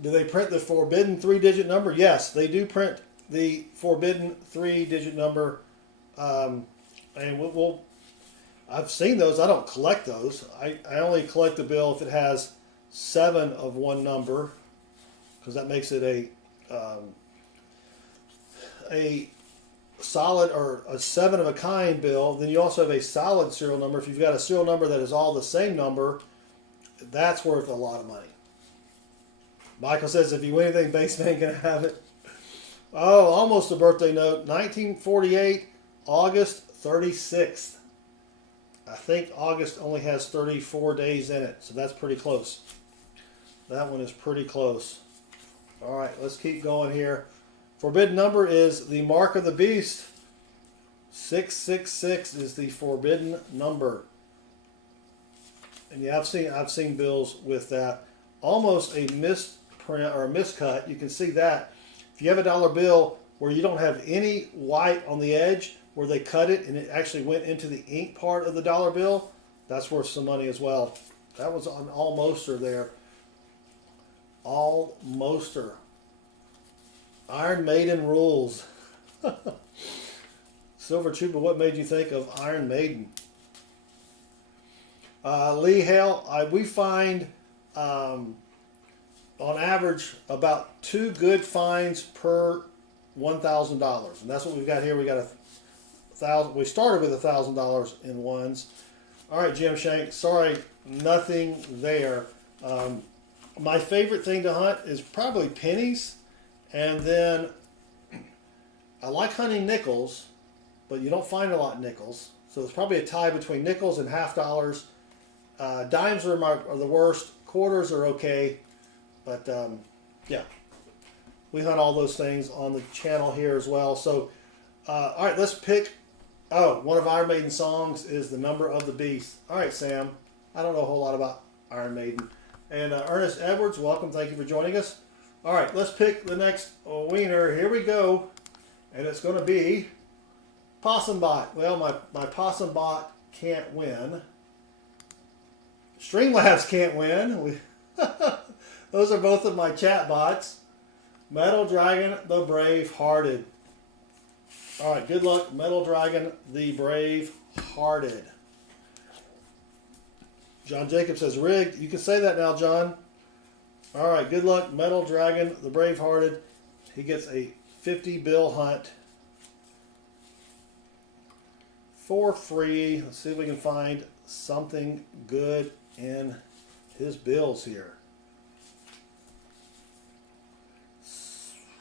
Do they print the forbidden 3-digit number? Yes, they do print the forbidden 3-digit number, and I've seen those. I don't collect those. I only collect the bill if it has 7 of one number, because that makes it a solid or a 7 of a kind bill. Then you also have a solid serial number. If you've got a serial number that is all the same number, that's worth a lot of money. Michael says, if you win anything, Baseman can have it. Oh, almost a birthday note. 1948, August 36th. I think August only has 34 days in it, so that's pretty close. That one is pretty close. All right, let's keep going here. Forbidden number is the mark of the beast. 666 is the forbidden number. And yeah, I've seen bills with that. Almost a misprint or a miscut. You can see that. If you have a dollar bill where you don't have any white on the edge, where they cut it and it actually went into the ink part of the dollar bill, that's worth some money as well. That was an almoster there. Almoster. Iron Maiden rules. Silver Chupa, what made you think of Iron Maiden? Lee Hale, we find on average about 2 good finds per $1,000, and that's what we've got here. We got we started with $1,000 in ones. All right, Jim Shank. Sorry, nothing there. My favorite thing to hunt is probably pennies, and then I like hunting nickels, but you don't find a lot of nickels. So it's probably a tie between nickels and half dollars. Dimes are the worst. Quarters are okay, but yeah, we hunt all those things on the channel here as well. So all right, let's pick. Oh, one of Iron Maiden's songs is "The Number of the Beast." All right, Sam. I don't know a whole lot about Iron Maiden. And Ernest Edwards, welcome. Thank you for joining us. All right, let's pick the next wiener. Here we go. And it's going to be Possum Bot. Well, my Possum Bot can't win. Streamlabs can't win. Those are both of my chat bots. Metal Dragon, the Brave-Hearted. All right, good luck, Metal Dragon, the Brave-Hearted. John Jacob says, rigged. You can say that now, John. All right, good luck, Metal Dragon, the Brave-Hearted. He gets a 50 bill hunt for free. Let's see if we can find something good in his bills here.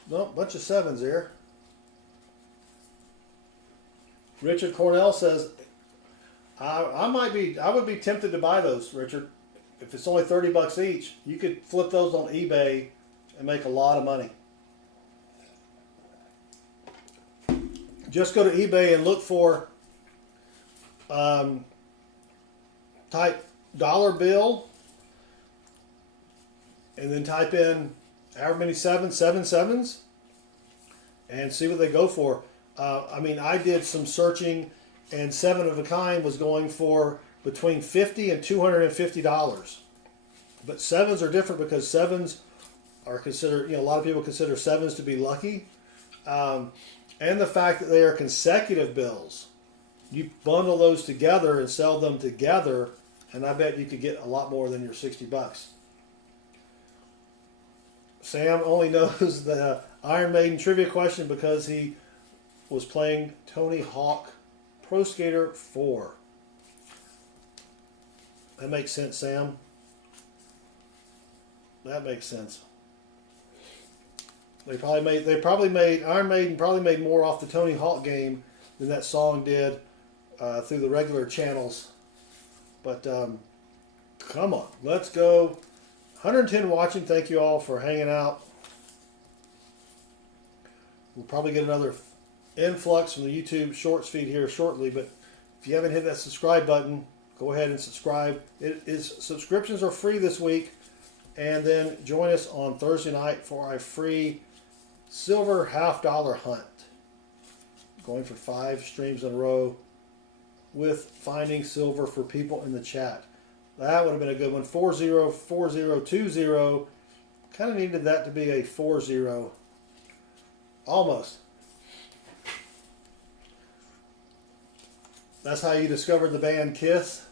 Nope, bunch of sevens here. Richard Cornell says, I would be tempted to buy those, Richard. If it's only 30 bucks each, you could flip those on eBay and make a lot of money. Just go to eBay and look for type dollar bill and then type in however many seven sevens and see what they go for. I mean, I did some searching and 7 of a kind was going for between $50 and $250. But sevens are different because sevens are considered, a lot of people consider sevens to be lucky. And the fact that they are consecutive bills. You bundle those together and sell them together, and I bet you could get a lot more than your 60 bucks. Sam only knows the Iron Maiden trivia question because he was playing Tony Hawk Pro Skater 4. That makes sense, Sam. That makes sense. Iron Maiden probably made more off the Tony Hawk game than that song did through the regular channels. But come on, let's go. 110 watching. Thank you all for hanging out. We'll probably get another influx from the YouTube Shorts feed here shortly. But if you haven't hit that subscribe button, go ahead and subscribe. Subscriptions are free this week. And then join us on Thursday night for a free silver $half hunt. Going for 5 streams in a row with finding silver for people in the chat. That would have been a good one. 404020. Kind of needed that to be a 40. Almost. That's how you discovered the band Kiss.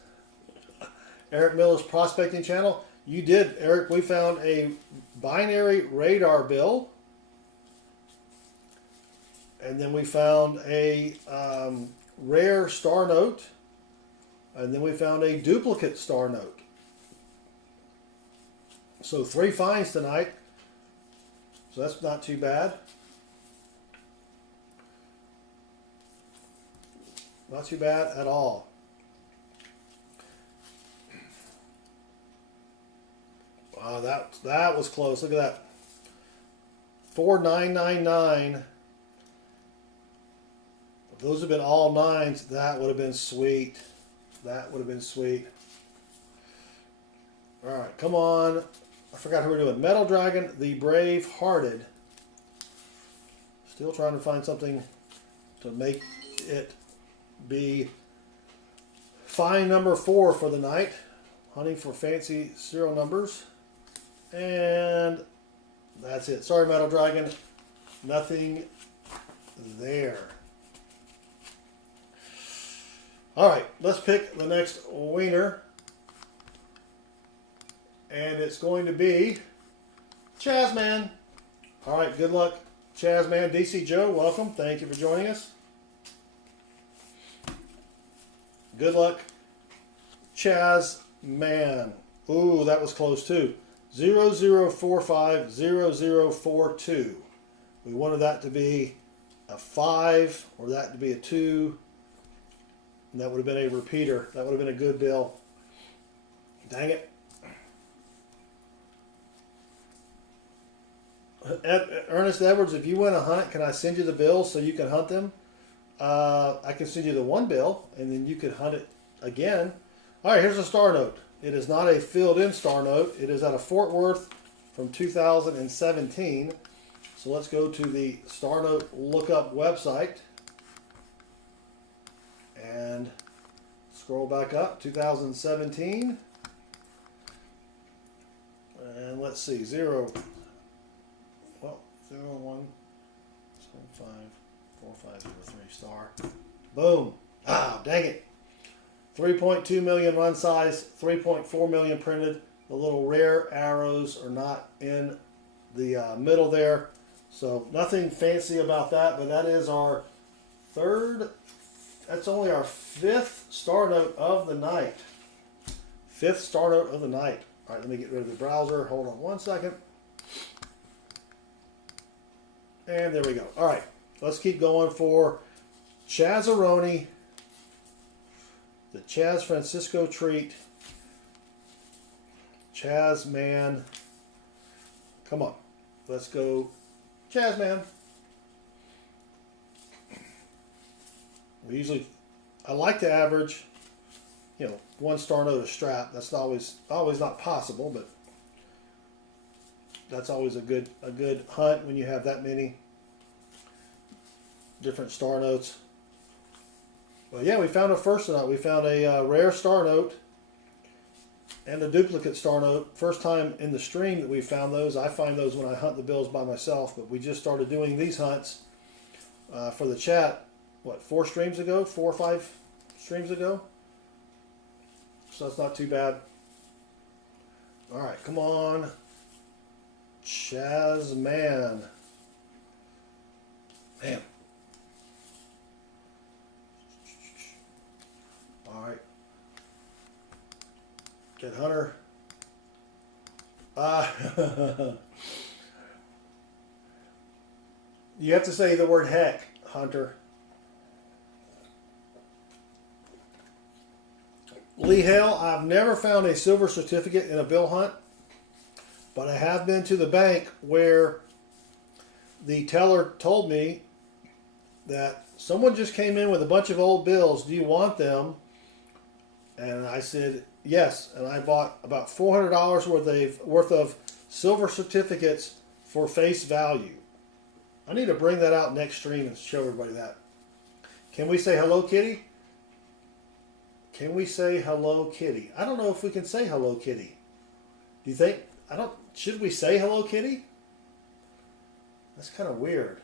Eric Miller's prospecting channel. You did, Eric. We found a binary radar bill. And then we found a rare star note. And then we found a duplicate star note. So 3 finds tonight. So that's not too bad. Not too bad at all. Wow, that was close. Look at that. 4999. If those have been all 9s, that would have been sweet. That would have been sweet. All right, come on. I forgot who we're doing. Metal Dragon, the Brave-Hearted. Still trying to find something to make it be find number 4 for the night. Hunting for fancy serial numbers. And that's it. Sorry, Metal Dragon. Nothing there. All right, let's pick the next wiener. And it's going to be Chazman. All right, good luck, Chazman. DC Joe, welcome. Thank you for joining us. Good luck, Chazman. Ooh, that was close too. 00450042. We wanted that to be a 5, or that to be a 2. And that would have been a repeater. That would have been a good bill. Dang it. Ernest Edwards, if you win a hunt, can I send you the bills so you can hunt them? I can send you the one bill, and then you can hunt it again. All right, here's a star note. It is not a filled-in star note. It is out of Fort Worth from 2017. So let's go to the star note lookup website and scroll back up. 2017. And let's see, 0, 1, 7, 5, 4, 5, 0, 3 star. Boom. Ah, dang it. 3.2 million run size, 3.4 million printed. The little rare arrows are not in the middle there. So nothing fancy about that, but that is our that's only our 5th star note of the night. 5th star note of the night. All right, let me get rid of the browser. Hold on one second. And there we go. All right, let's keep going for Chazaroni, the Chaz Francisco treat. Chaz Man. Come on, let's go Chaz Man. I like to average, 1 star note a strap. That's always not possible, but that's always a good hunt when you have that many different star notes. But yeah, we found a first note. We found a rare star note and a duplicate star note. First time in the stream that we found those. I find those when I hunt the bills by myself, but we just started doing these hunts for the chat, 4 streams ago? 4 or 5 streams ago? So that's not too bad. All right, come on. Chaz Man. Man. All right. Get Hunter. You have to say the word heck, Hunter. Lee Hale, I've never found a silver certificate in a bill hunt, but I have been to the bank where the teller told me that someone just came in with a bunch of old bills. Do you want them? And I said yes, and I bought about $400 worth of silver certificates for face value. I need to bring that out next stream and show everybody that. Can we say hello, Kitty? Can we say hello, Kitty? I don't know if we can say hello, Kitty. Do you think? Should we say hello, Kitty? That's kind of weird.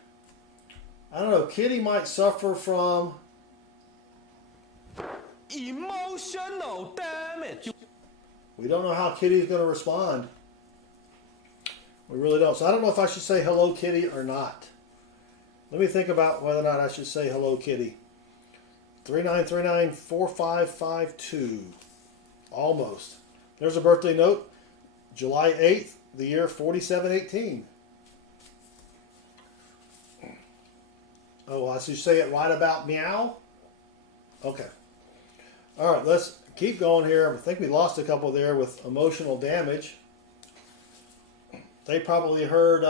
I don't know. Kitty might suffer from emotional damage. We don't know how Kitty's going to respond. We really don't. So I don't know if I should say hello, Kitty, or not. Let me think about whether or not I should say hello, Kitty. 39394552. Almost. There's a birthday note. July 8th, the year 4718. Oh, I should say it right about meow? Okay. All right, let's keep going here. I think we lost a couple there with emotional damage. They probably heard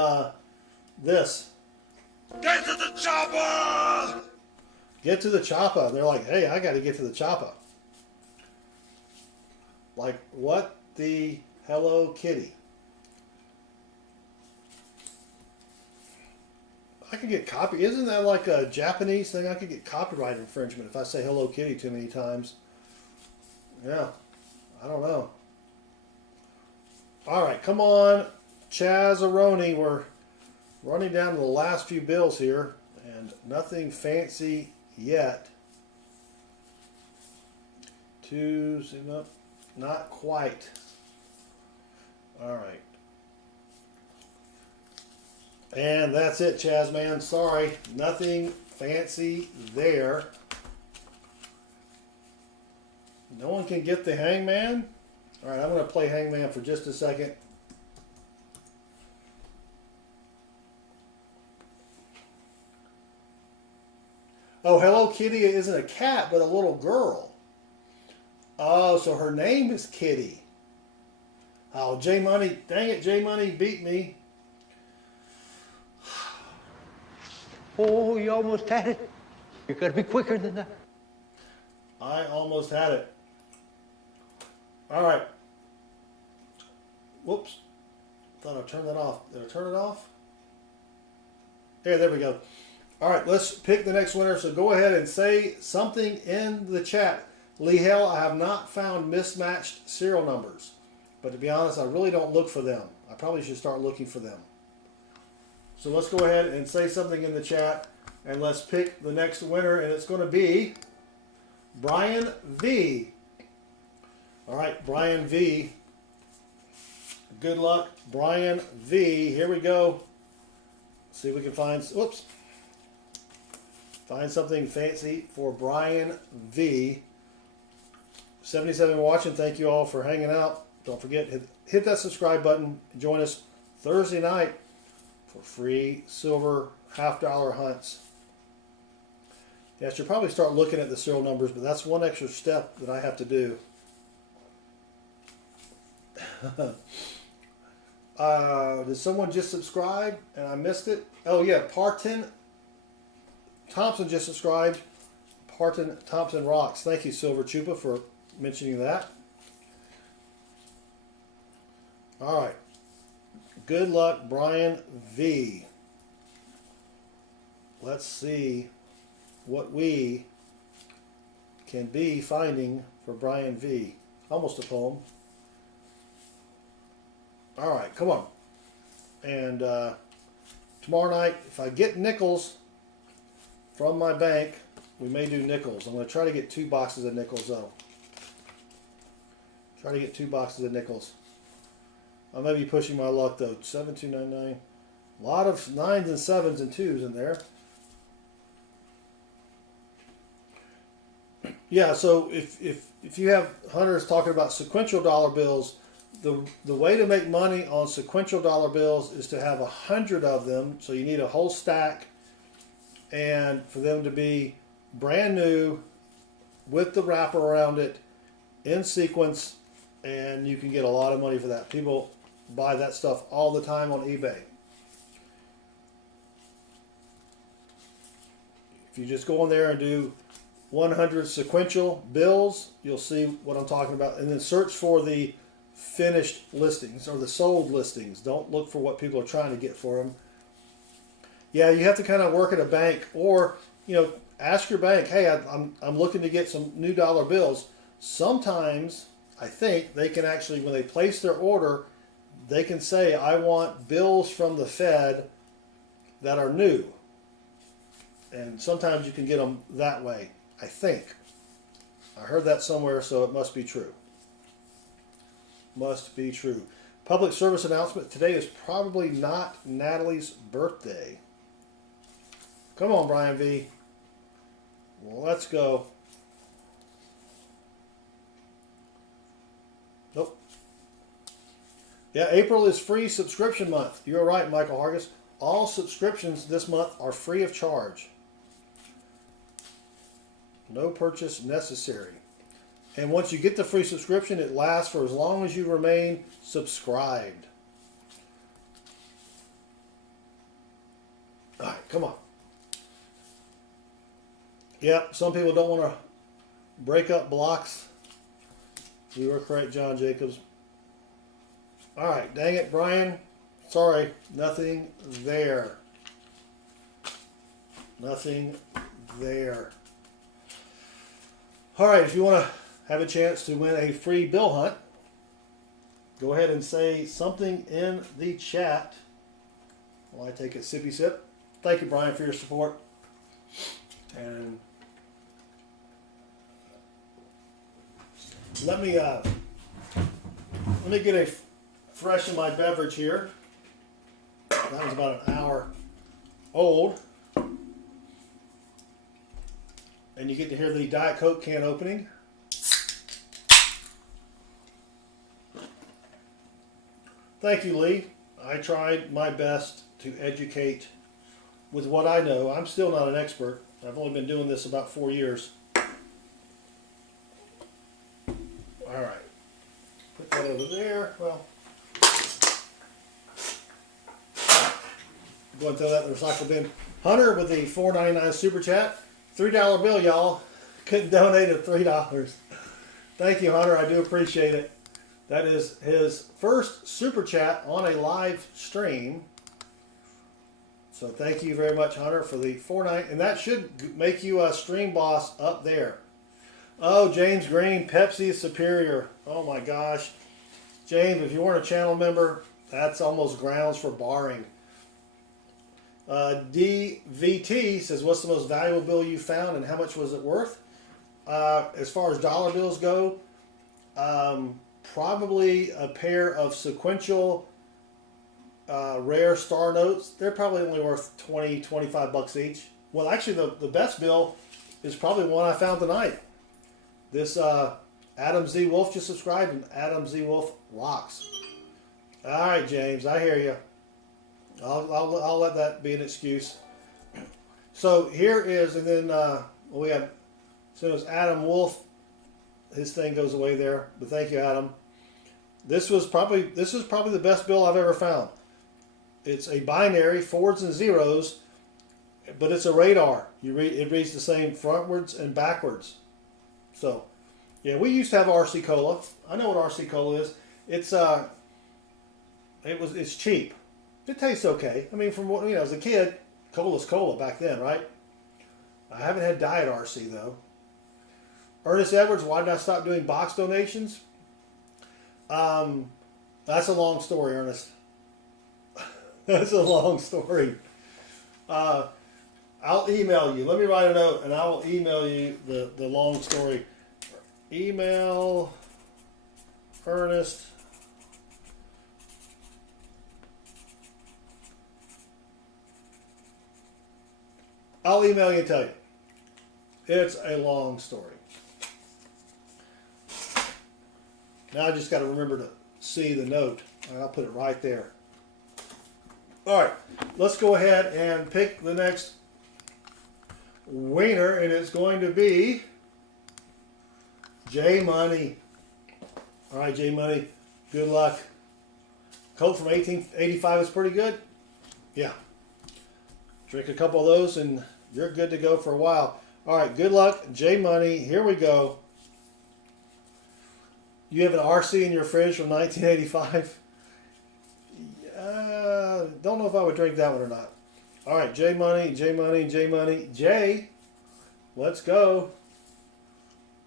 this. Get to the chopper! Get to the chopper. They're like, hey, I got to get to the chopper. Like, what the Hello Kitty? I could get copy. Isn't that like a Japanese thing? I could get copyright infringement if I say Hello Kitty too many times. Yeah, I don't know. All right, come on, Chazaroni. We're running down to the last few bills here, and nothing fancy yet. Zoom up. Not quite. All right. And that's it, Chazman. Sorry, nothing fancy there. No one can get the hangman? All right, I'm going to play hangman for just a second. Oh, Hello Kitty isn't a cat, but a little girl. Oh, so her name is Kitty. Oh, J Money, dang it, J Money beat me. Oh, you almost had it. You gotta be quicker than that. I almost had it. All right. Whoops. Thought I turned that off. Did I turn it off? Yeah, there we go. All right, let's pick the next winner. So go ahead and say something in the chat. Lee Hale, I have not found mismatched serial numbers. But to be honest, I really don't look for them. I probably should start looking for them. So let's go ahead and say something in the chat. And let's pick the next winner. And it's going to be Brian V. All right, Brian V. Good luck, Brian V. Here we go. See if we can find, whoops. Find something fancy for Brian V. 77 watching. Thank you all for hanging out. Don't forget, hit that subscribe button. Join us Thursday night for free silver $half hunts. Yeah, I should probably start looking at the serial numbers, but that's one extra step that I have to do. Did someone just subscribe and I missed it? Oh yeah, Parton Thompson just subscribed. Parton Thompson rocks. Thank you, Silver Chupa, for mentioning that. All right. Good luck, Brian V. Let's see what we can be finding for Brian V. Almost a poem. All right, come on. And tomorrow night, if I get nickels from my bank, we may do nickels. I'm going to try to get 2 boxes of nickels, though. Try to get 2 boxes of nickels. I may be pushing my luck, though. 7299. A lot of 9s and 7s and 2s in there. Yeah, so if you have hunters talking about sequential dollar bills, the way to make money on sequential dollar bills is to have 100 of them. So you need a whole stack, and for them to be brand new with the wrapper around it in sequence, and you can get a lot of money for that. People buy that stuff all the time on eBay. If you just go in there and do 100 sequential bills, you'll see what I'm talking about, and then search for the finished listings or the sold listings. Don't look for what people are trying to get for them. Yeah, you have to kind of work at a bank, or ask your bank, hey, I'm looking to get some new dollar bills. Sometimes I think they can actually, when they place their order, they can say, I want bills from the Fed that are new. And sometimes you can get them that way, I think. I heard that somewhere, so it must be true. Must be true. Public service announcement. Today is probably not Natalie's birthday. Come on, Brian V. Let's go. Nope. Yeah, April is free subscription month. You're right, Michael Hargis. All subscriptions this month are free of charge. No purchase necessary. And once you get the free subscription, it lasts for as long as you remain subscribed. All right, come on. Yep, some people don't want to break up blocks. You were correct, John Jacobs. All right, dang it, Brian. Sorry, nothing there. Nothing there. All right, if you want to have a chance to win a free bill hunt, go ahead and say something in the chat while I take a sippy sip. Thank you, Brian, for your support. And let me get a fresh in my beverage here. That was about an hour old. And you get to hear the Diet Coke can opening. Thank you, Lee. I tried my best to educate with what I know. I'm still not an expert, I've only been doing this about 4 years. All right. Put that over there. Well, go and throw that in the recycle bin. Hunter with the $4.99 super chat. $3 bill, y'all. Couldn't donate at $3. Thank you, Hunter. I do appreciate it. That is his first super chat on a live stream. So thank you very much, Hunter, for the $4.99. And that should make you a stream boss up there. Oh, James Green, Pepsi is superior. Oh my gosh. James, if you weren't a channel member, that's almost grounds for barring. DVT says, what's the most valuable bill you found and how much was it worth? As far as dollar bills go, probably a pair of sequential rare star notes. They're probably only worth 20, 25 bucks each. Well, actually, the best bill is probably one I found tonight. This Adam Z. Wolf just subscribed, and Adam Z. Wolf rocks. All right, James, I hear you. I'll let that be an excuse. So here is, and then we have, as soon as Adam Wolf, his thing goes away there. But thank you, Adam. This is probably the best bill I've ever found. It's a binary, forwards and zeros, but it's a radar. It reads the same frontwards and backwards. So, yeah, we used to have RC Cola. I know what RC Cola is. It's cheap. It tastes okay. I mean, from what as a kid, Cola's Cola back then, right? I haven't had Diet RC though. Ernest Edwards, why did I stop doing box donations? That's a long story, Ernest. That's a long story. I'll email you. Let me write a note, and I will email you the long story. Email Ernest. I'll email you and tell you. It's a long story. Now I just got to remember to see the note. I'll put it right there. All right, let's go ahead and pick the next winner, and it's going to be J Money. All right, J Money, good luck. Coke from 1885 is pretty good. Yeah. Drink a couple of those, and you're good to go for a while. All right, good luck, J Money. Here we go. You have an RC in your fridge from 1985? Don't know if I would drink that one or not. All right, J Money, J Money, J Money. J, let's go.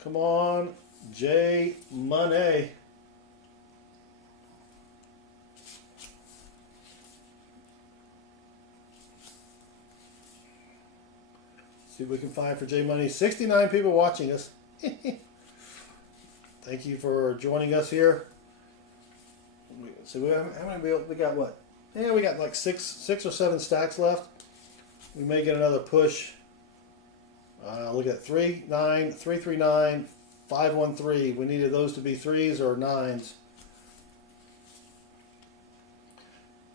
Come on, J Money. See what we can find for J Money. 69 people watching us. Thank you for joining us here. So how many we got? What? Yeah, we got like six or seven stacks left. We may get another push. Look at 3, 9, 3, 3, 9, 5, 1, 3. We needed those to be 3s or 9s.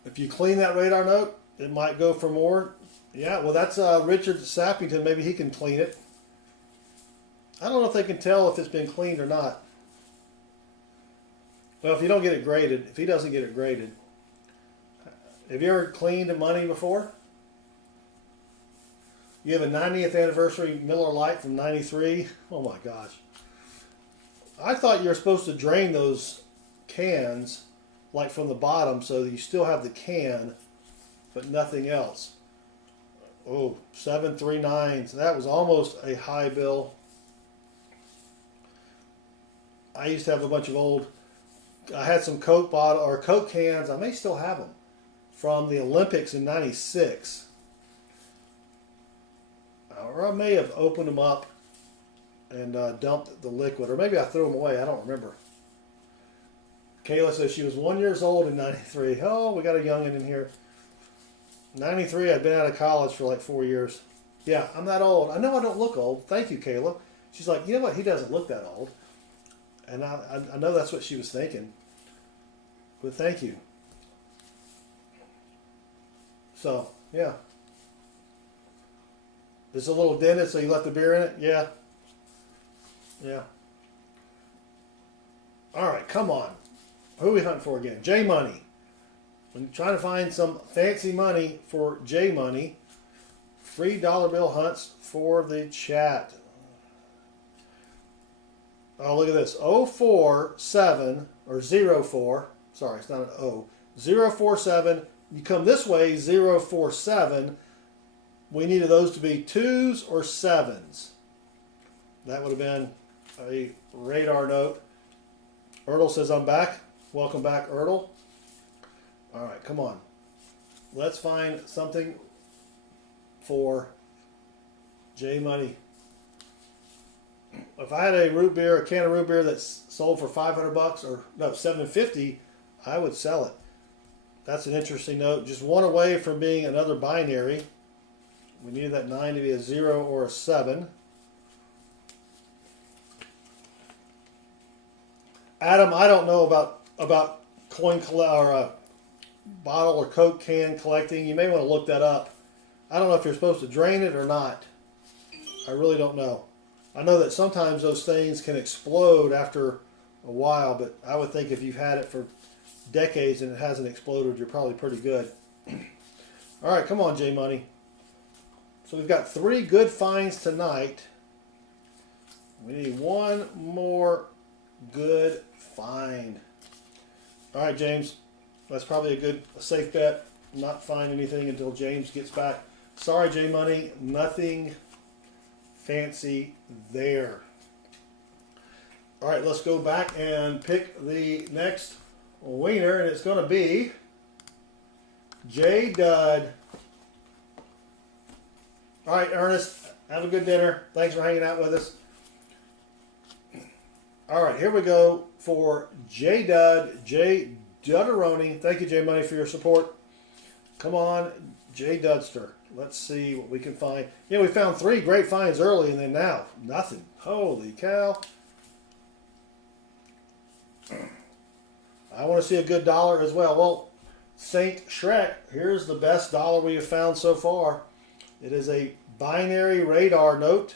If you clean that radar note, it might go for more. Yeah, well, that's Richard Sappington. Maybe he can clean it. I don't know if they can tell if it's been cleaned or not. Well, if you don't get it graded, if he doesn't get it graded. Have you ever cleaned money before? You have a 90th anniversary Miller Lite from 93. Oh my gosh. I thought you were supposed to drain those cans like from the bottom so that you still have the can, but nothing else. Oh, 739s. That was almost a high bill. I used to have a bunch of old, I had some Coke bottle or Coke cans. I may still have them from the Olympics in 96. Or I may have opened them up and dumped the liquid. Or maybe I threw them away. I don't remember. Kayla says she was 1 year old in 93. Oh, we got a youngin' in here. 93, I'd been out of college for like 4 years. Yeah, I'm that old. I know I don't look old. Thank you, Kayla. She's like, you know what? He doesn't look that old. And I know that's what she was thinking. But thank you. So, yeah. It's a little dented, so you left the beer in it? Yeah. Yeah. All right, come on. Who are we hunting for again? J Money. I'm trying to find some fancy money for J Money. Free dollar bill hunts for the chat. Oh, look at this. 047 or 04. Sorry, it's not an O. 047. You come this way, 047. We needed those to be 2s or 7s. That would have been a radar note. Ertl says, I'm back. Welcome back, Ertl. All right, come on. Let's find something for J Money. If I had a root beer, a can of root beer that's sold for $500 or no, $750, I would sell it. That's an interesting note. Just one away from being another binary. We needed that 9 to be a 0 or a 7. Adam, I don't know about coin or bottle or Coke can collecting. You may want to look that up. I don't know if you're supposed to drain it or not. I really don't know. I know that sometimes those things can explode after a while, but I would think if you've had it for decades and it hasn't exploded, you're probably pretty good. All right, come on, J Money. So we've got 3 good finds tonight. We need one more good find. All right, James. That's probably a safe bet. Not find anything until James gets back. Sorry, J Money. Nothing fancy there. All right, let's go back and pick the next winner, and it's going to be J Dud. All right, Ernest, have a good dinner. Thanks for hanging out with us. All right, here we go for J Dud, J Dudaroni. Thank you, J Money, for your support. Come on, J Dudster. Let's see what we can find. Yeah, we found 3 great finds early, and then now, nothing. Holy cow. I want to see a good dollar as well. Well, Saint Shrek, here's the best dollar we have found so far. It is a binary radar note.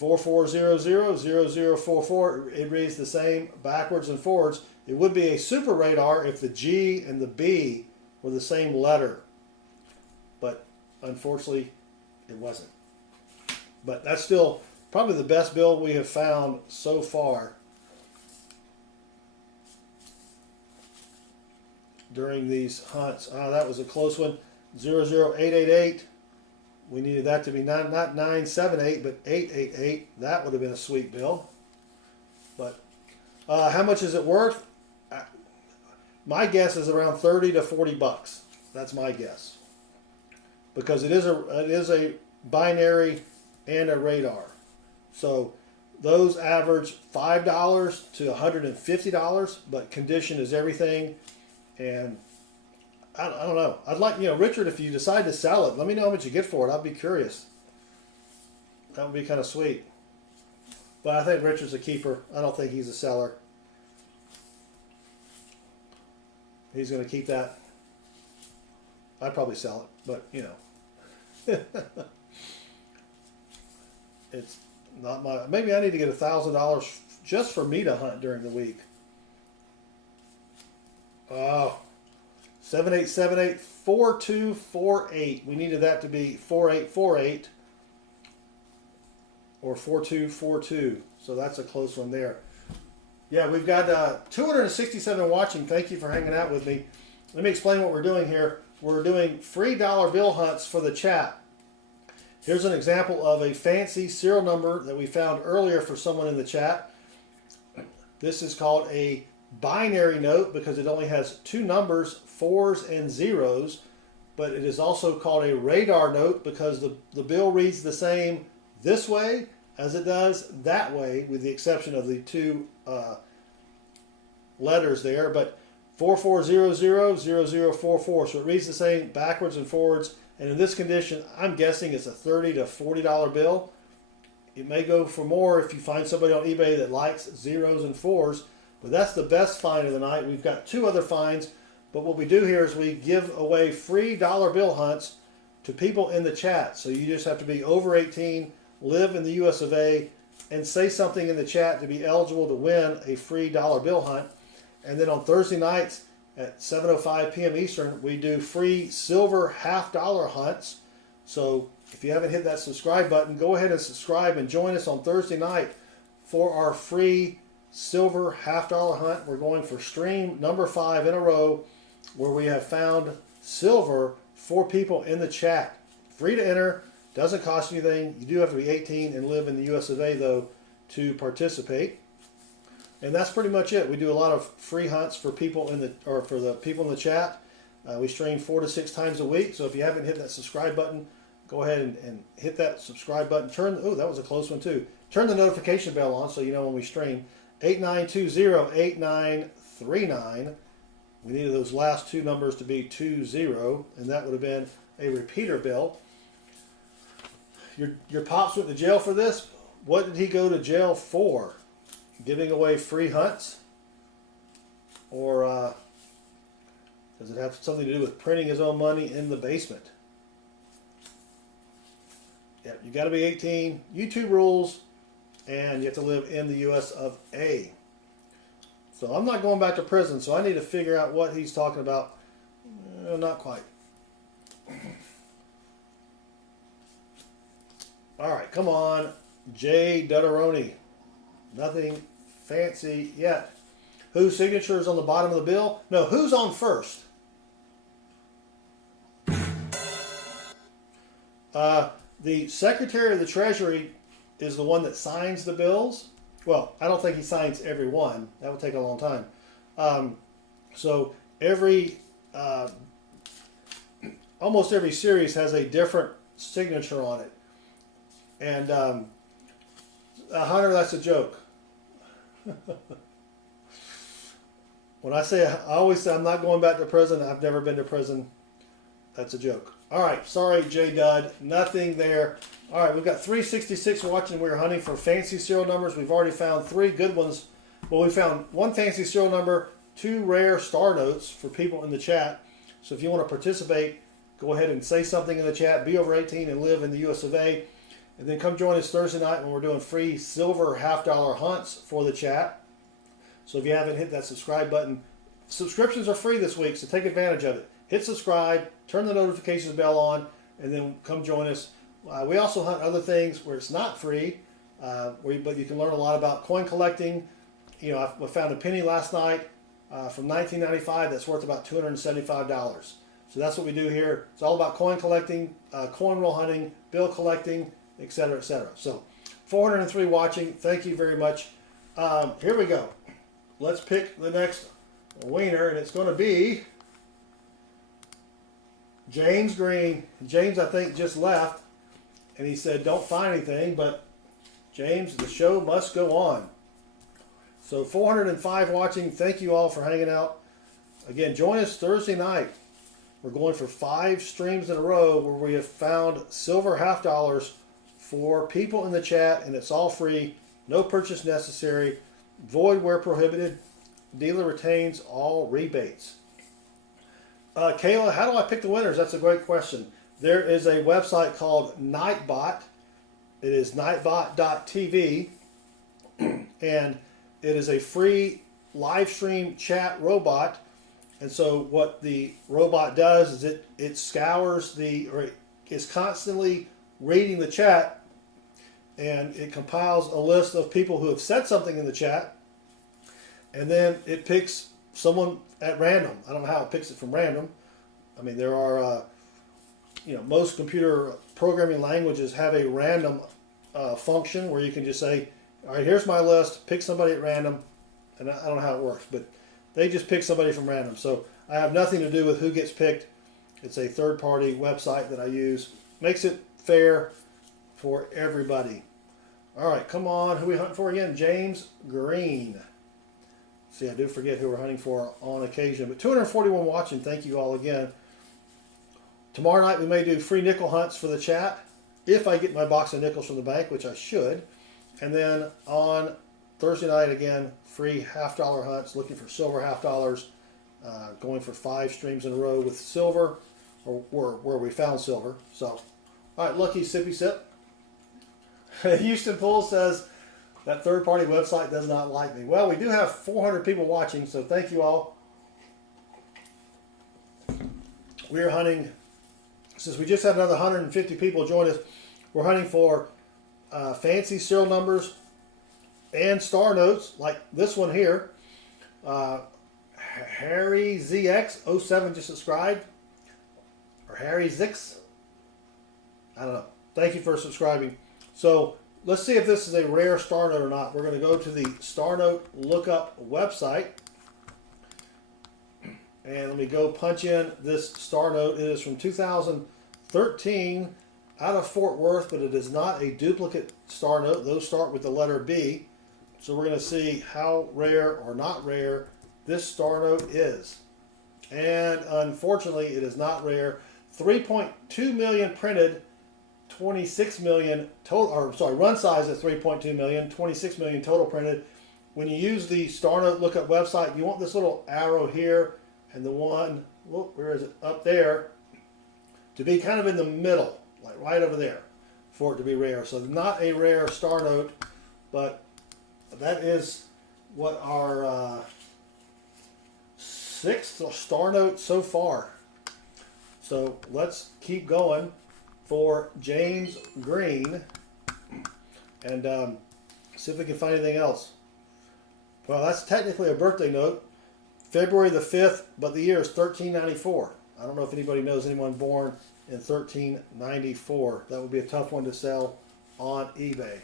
44000044. It reads the same backwards and forwards. It would be a super radar if the G and the B were the same letter. But unfortunately, it wasn't. But that's still probably the best bill we have found so far during these hunts. That was a close one. 00888. We needed that to be not 978, but 888. That would have been a sweet bill. But how much is it worth? My guess is around 30 to 40 bucks. That's my guess. Because it is a binary and a radar. So those average $5 to $150, but condition is everything. And I don't know. I'd like, Richard, if you decide to sell it, let me know how much you get for it. I'd be curious. That would be kind of sweet. But I think Richard's a keeper. I don't think he's a seller. He's going to keep that. I'd probably sell it, but it's not my. Maybe I need to get $1,000 just for me to hunt during the week. Oh. 78784248. We needed that to be 4848 or 4242. So that's a close one there. Yeah, we've got 267 watching. Thank you for hanging out with me. Let me explain what we're doing here. We're doing free dollar bill hunts for the chat. Here's an example of a fancy serial number that we found earlier for someone in the chat. This is called a binary note because it only has 2 numbers, 4s and 0s, but it is also called a radar note because the bill reads the same this way as it does that way, with the exception of the 2 letters there. But 44000044, so it reads the same backwards and forwards. And in this condition, I'm guessing it's a $30 to $40 bill. It may go for more if you find somebody on eBay that likes 0s and 4s. But that's the best find of the night. We've got 2 other finds. But what we do here is we give away free dollar bill hunts to people in the chat. So you just have to be over 18, live in the US of A, and say something in the chat to be eligible to win a free dollar bill hunt. And then on Thursday nights at 7:05 p.m. Eastern, we do free silver $half hunts. So if you haven't hit that subscribe button, go ahead and subscribe and join us on Thursday night for our free silver $half hunt. We're going for stream number 5 in a row where we have found silver for people in the chat. Free to enter, doesn't cost you anything. You do have to be 18 and live in the US of A though to participate. And that's pretty much it. We do a lot of free hunts for people in the people in the chat. We stream 4 to 6 times a week. So if you haven't hit that subscribe button, go ahead and hit that subscribe button. Oh, that was a close one too. Turn the notification bell on so you know when we stream. 8920-8939. We needed those last 2 numbers to be 20, and that would have been a repeater bill. Your pops went to jail for this. What did he go to jail for? Giving away free hunts? Or does it have something to do with printing his own money in the basement? Yeah, you got to be 18. YouTube rules, and you have to live in the US of A. So I'm not going back to prison, so I need to figure out what he's talking about. Not quite. All right, come on, Jay Dutteroni. Nothing fancy yet. Whose signature is on the bottom of the bill? No, who's on first? The Secretary of the Treasury is the one that signs the bills. Well, I don't think he signs every one. That would take a long time. So almost every series has a different signature on it. And Hunter, that's a joke. When I always say I'm not going back to prison. I've never been to prison. That's a joke. All right, sorry, J Dud, nothing there. All right, we've got 366 watching. We're hunting for fancy serial numbers. We've already found 3 good ones. Well, we found 1 fancy serial number, 2 rare star notes for people in the chat. So if you want to participate, go ahead and say something in the chat. Be over 18 and live in the US of A. And then come join us Thursday night when we're doing free silver $half hunts for the chat. So if you haven't hit that subscribe button, subscriptions are free this week, so take advantage of it. Hit subscribe, turn the notifications bell on, and then come join us. We also hunt other things where it's not free, but you can learn a lot about coin collecting. You know, I found a penny last night from 1995 that's worth about $275. So that's what we do here. It's all about coin collecting, coin roll hunting, bill collecting, etc., etc. So 403 watching. Thank you very much. Here we go. Let's pick the next winner, and it's going to be James Green. James, I think, just left, and he said don't find anything, but James, the show must go on. So 405 watching. Thank you all for hanging out. Again, join us Thursday night. We're going for 5 streams in a row where we have found silver $half for people in the chat, and it's all free, no purchase necessary, void where prohibited, dealer retains all rebates. Kayla, how do I pick the winners? That's a great question. There is a website called Nightbot. It is nightbot.tv, and it is a free live stream chat robot. And so what the robot does is it scours is constantly reading the chat, and it compiles a list of people who have said something in the chat, and then it picks someone at random. I don't know how it picks it from random. I mean, there are, most computer programming languages have a random function where you can just say, all right, here's my list, pick somebody at random, and I don't know how it works, but they just pick somebody from random. So I have nothing to do with who gets picked. It's a third-party website that I use. Makes it fair for everybody. All right, come on. Who are we hunting for again? James Green. See, I do forget who we're hunting for on occasion. But 241 watching. Thank you all again. Tomorrow night we may do free nickel hunts for the chat if I get my box of nickels from the bank, which I should. And then on Thursday night, again, free $half hunts, looking for silver $half, going for 5 streams in a row with silver. or where we found silver. So, all right, lucky sippy sip. Houston Pool says that third-party website does not like me. Well, we do have 400 people watching, so thank you all. We are hunting, since we just had another 150 people join us, we're hunting for fancy serial numbers and star notes, like this one here. Harry ZX07 just subscribed, or Harry Zix. I don't know. Thank you for subscribing. So let's see if this is a rare star note or not. We're going to go to the star note lookup website. And let me go punch in this star note. It is from 2013 out of Fort Worth, but it is not a duplicate star note. Those start with the letter B. So we're going to see how rare or not rare this star note is. And unfortunately, it is not rare. 3.2 million printed, 26 million total, or sorry, run size is 3.2 million, 26 million total printed. When you use the star note lookup website, you want this little arrow here and the one, whoop, where is it, up there, to be kind of in the middle, like right over there, for it to be rare. So not a rare star note, but that is what our sixth star note so far. So let's keep going for James Green and see if we can find anything else. Well, that's technically a birthday note. February the 5th, but the year is 1394. I don't know if anybody knows anyone born in 1394. That would be a tough one to sell on eBay.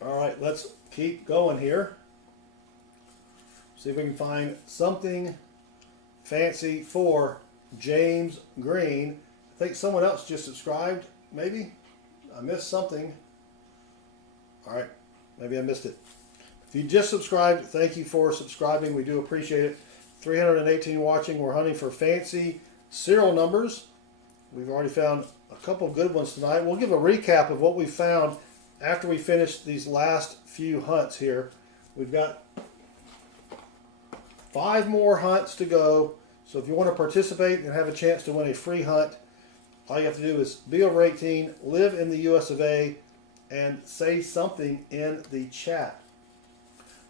All right, let's keep going here. See if we can find something fancy for James Green. I think someone else just subscribed, maybe. I missed something. All right, maybe I missed it. If you just subscribed, thank you for subscribing. We do appreciate it. 318 watching. We're hunting for fancy serial numbers. We've already found a couple good ones tonight. We'll give a recap of what we found after we finish these last few hunts here. We've got 5 more hunts to go. So if you want to participate and have a chance to win a free hunt, all you have to do is be over 18, live in the US of A, and say something in the chat.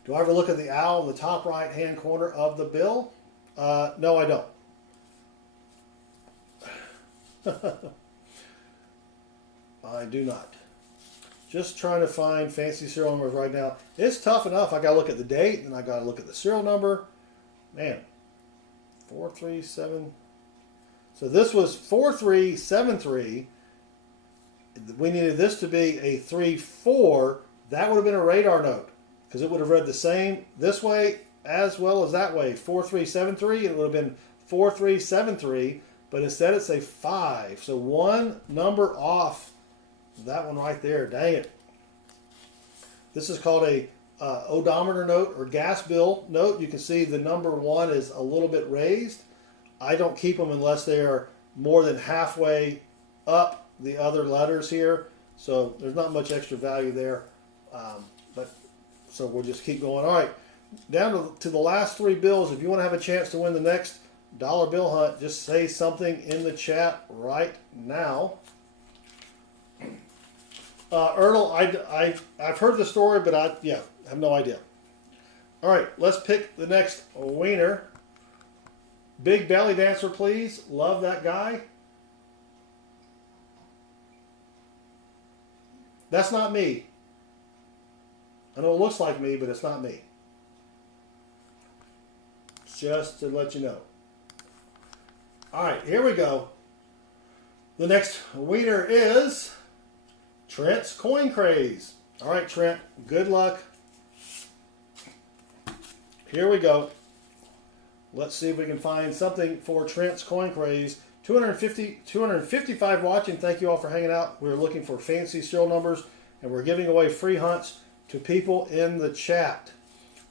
Do I ever look at the owl in the top right hand corner of the bill? No, I don't. I do not. Just trying to find fancy serial numbers right now. It's tough enough. I got to look at the date, and I got to look at the serial number. Man, 437. So this was 4373. We needed this to be a 34. That would have been a radar note because it would have read the same this way as well as that way. 4373. It would have been 4373, but instead it's a 5. So one number off. That one right there. Dang it. This is called a odometer note or gas bill note. You can see the number 1 is a little bit raised. I don't keep them unless they are more than halfway up the other letters here. So there's not much extra value there. So we'll just keep going. All right. Down to the last 3 bills. If you want to have a chance to win the next dollar bill hunt, just say something in the chat right now. Erdl, I've heard the story, but I have no idea. All right, let's pick the next wiener. Big belly dancer, please. Love that guy. That's not me. I know it looks like me, but it's not me. Just to let you know. All right, here we go. The next wiener is Trent's Coin Craze. All right, Trent, good luck. Here we go. Let's see if we can find something for Trent's Coin Craze. 255 watching. Thank you all for hanging out. We're looking for fancy serial numbers, and we're giving away free hunts to people in the chat.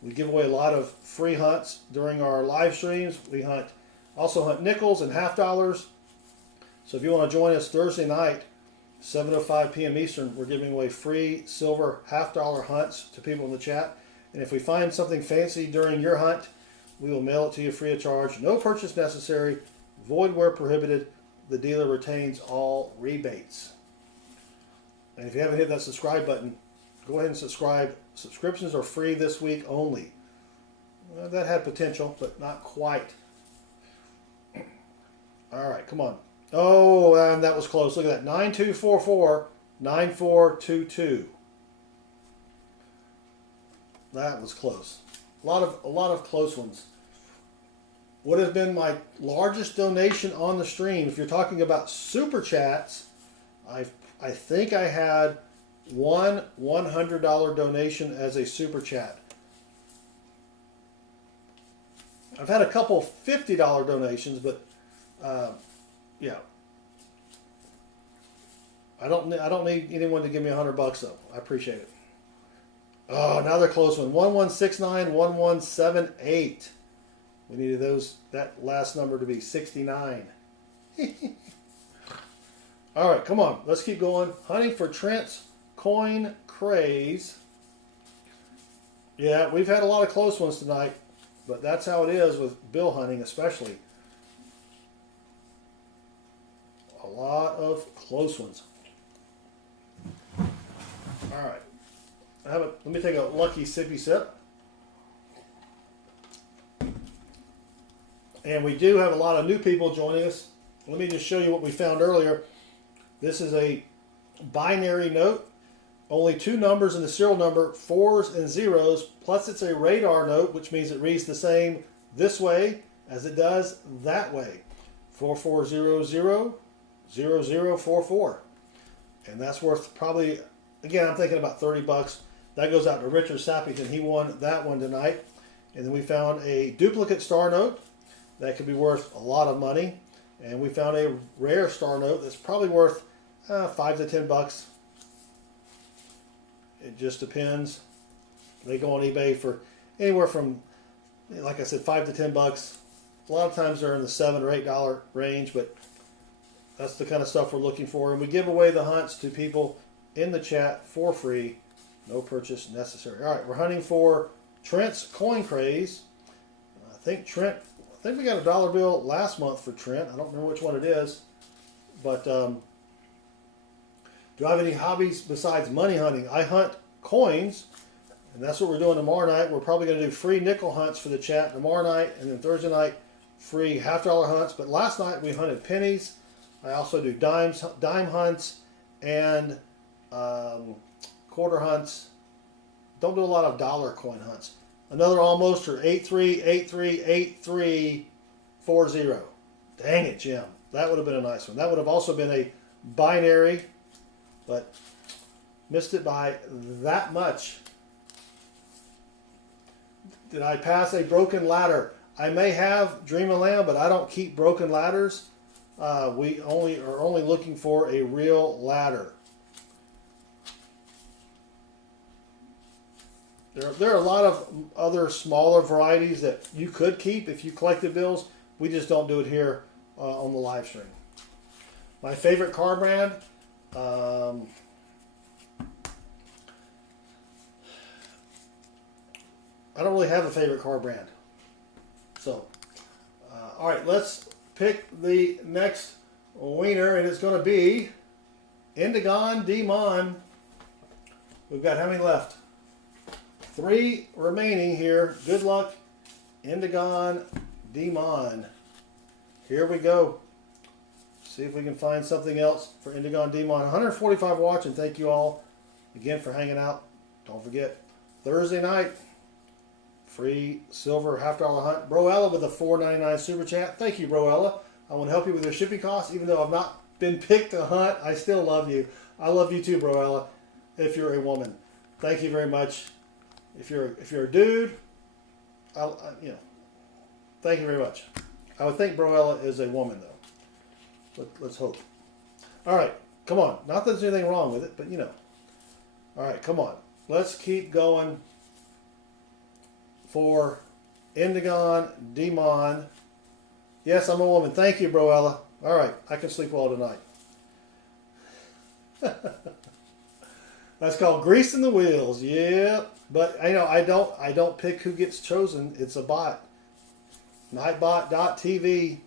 We give away a lot of free hunts during our live streams. We also hunt nickels and half dollars. So if you want to join us Thursday night 7:05 p.m. Eastern, we're giving away free silver half-dollar hunts to people in the chat. And if we find something fancy during your hunt, we will mail it to you free of charge. No purchase necessary. Void where prohibited. The dealer retains all rebates. And if you haven't hit that subscribe button, go ahead and subscribe. Subscriptions are free this week only. Well, that had potential, but not quite. All right, come on. Oh, and that was close. Look at that. 9244 9422. That was close. A lot of close ones. What has been my largest donation on the stream? If you're talking about super chats, I think I had one $100 donation as a super chat. I've had a couple $50 donations, but yeah, I don't need anyone to give me $100 though. I appreciate it. Oh, another close one. 1169 1178. We needed that last number to be 69. All right, come on. Let's keep going. Hunting for Trent's coin craze. Yeah, we've had a lot of close ones tonight, but that's how it is with bill hunting especially. A lot of close ones. All right. Let me take a lucky sippy sip. And we do have a lot of new people joining us. Let me just show you what we found earlier. This is a binary note. Only two numbers in the serial number, 4s and 0s. Plus it's a radar note, which means it reads the same this way as it does that way. 4400 0044. And that's worth probably, again, I'm thinking about $30. That goes out to Richard Sappington. He won that one tonight. And then we found a duplicate star note that could be worth a lot of money. And we found a rare star note that's probably worth $5 to $10. It just depends. They go on eBay for anywhere from, like I said, $5 to $10. A lot of times they're in the $7 or $8 range, but that's the kind of stuff we're looking for. And we give away the hunts to people in the chat for free. No purchase necessary. All right, we're hunting for Trent's coin craze. I think we got a dollar bill last month for Trent. I don't remember which one it is. But do I have any hobbies besides money hunting? I hunt coins, and that's what we're doing tomorrow night. We're probably going to do free nickel hunts for the chat tomorrow night, and then Thursday night, free $half hunts. But last night we hunted pennies. I also do dime hunts and quarter hunts. Don't do a lot of dollar coin hunts. Another almost or 83838340. Dang it, Jim. That would have been a nice one. That would have also been a binary, but missed it by that much. Did I pass a broken ladder? I may have Dream of Lamb, but I don't keep broken ladders. We are only looking for a real ladder. There are a lot of other smaller varieties that you could keep if you collected bills. We just don't do it here on the live stream. My favorite car brand, I don't really have a favorite car brand. So, all right, let's pick the next winner, and it's going to be Indigon Demon. We've got how many left? 3 remaining here. Good luck, Indigon Demon. Here we go. See if we can find something else for Indigon Demon. 145 watching. Thank you all again for hanging out. Don't forget, Thursday night, free silver $half hunt. Broella with a $4.99 super chat. Thank you, Broella. I want to help you with your shipping costs. Even though I've not been picked to hunt, I still love you. I love you too, Broella, if you're a woman. Thank you very much. If you're a dude, thank you very much. I would think Broella is a woman, though. But let's hope. All right, come on. Not that there's anything wrong with it, but you know. All right, come on. Let's keep going for Indigon Demon. Yes, I'm a woman. Thank you, Broella. All right, I can sleep well tonight. That's called greasing the wheels. Yeah, but I don't pick who gets chosen. It's a bot. Nightbot.tv.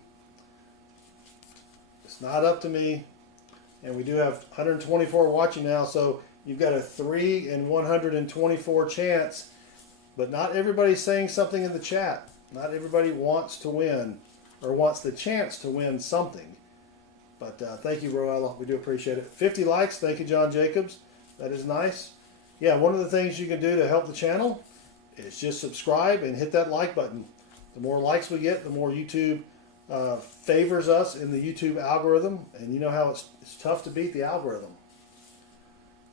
It's not up to me. And we do have 124 watching now, so you've got a 3 in 124 chance. But not everybody's saying something in the chat. Not everybody wants to win or wants the chance to win something. But thank you, Roella. We do appreciate it. 50 likes. Thank you, John Jacobs. That is nice. Yeah, one of the things you can do to help the channel is just subscribe and hit that like button. The more likes we get, the more YouTube favors us in the YouTube algorithm. And you know how it's tough to beat the algorithm.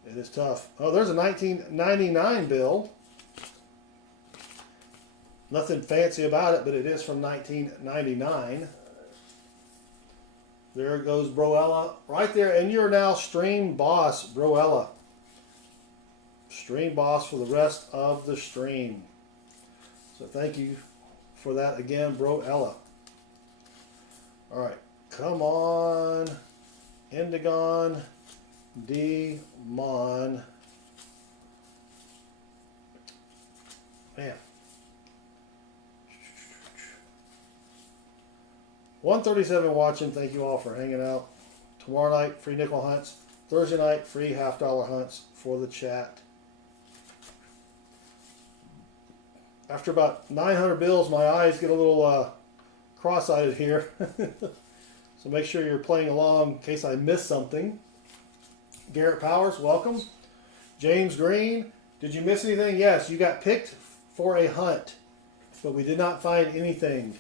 It is tough. Oh, there's a 1999 bill. Nothing fancy about it, but it is from 1999. There goes Broella right there. And you're now stream boss, Broella. Stream boss for the rest of the stream. So thank you for that again, Broella. All right. Come on. Indigon. Demon. Man. 137 watching. Thank you all for hanging out. Tomorrow night, free nickel hunts. Thursday night, free $half hunts for the chat. After about 900 bills, my eyes get a little cross-eyed here. So make sure you're playing along in case I miss something. Garrett Powers, welcome. James Green, did you miss anything? Yes, you got picked for a hunt, but we did not find anything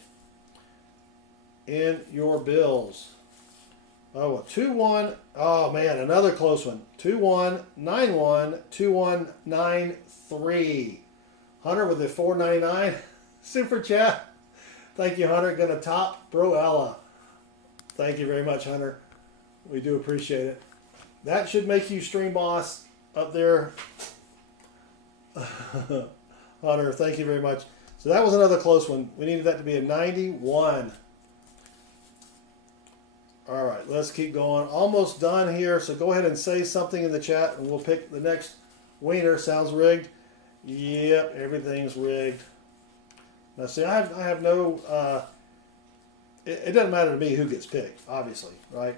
in your bills. Oh, 2-1. Oh man, another close one. 2191 2193. Hunter with the $4.99 super chat. Thank you, Hunter. Gonna top Broella. Thank you very much, Hunter. We do appreciate it. That should make you stream boss up there. Hunter, thank you very much. So that was another close one. We needed that to be a 91. All right, let's keep going. Almost done here, so go ahead and say something in the chat, and we'll pick the next winner. Sounds rigged? Yep, everything's rigged. Now, see, I have no... it doesn't matter to me who gets picked, obviously, right?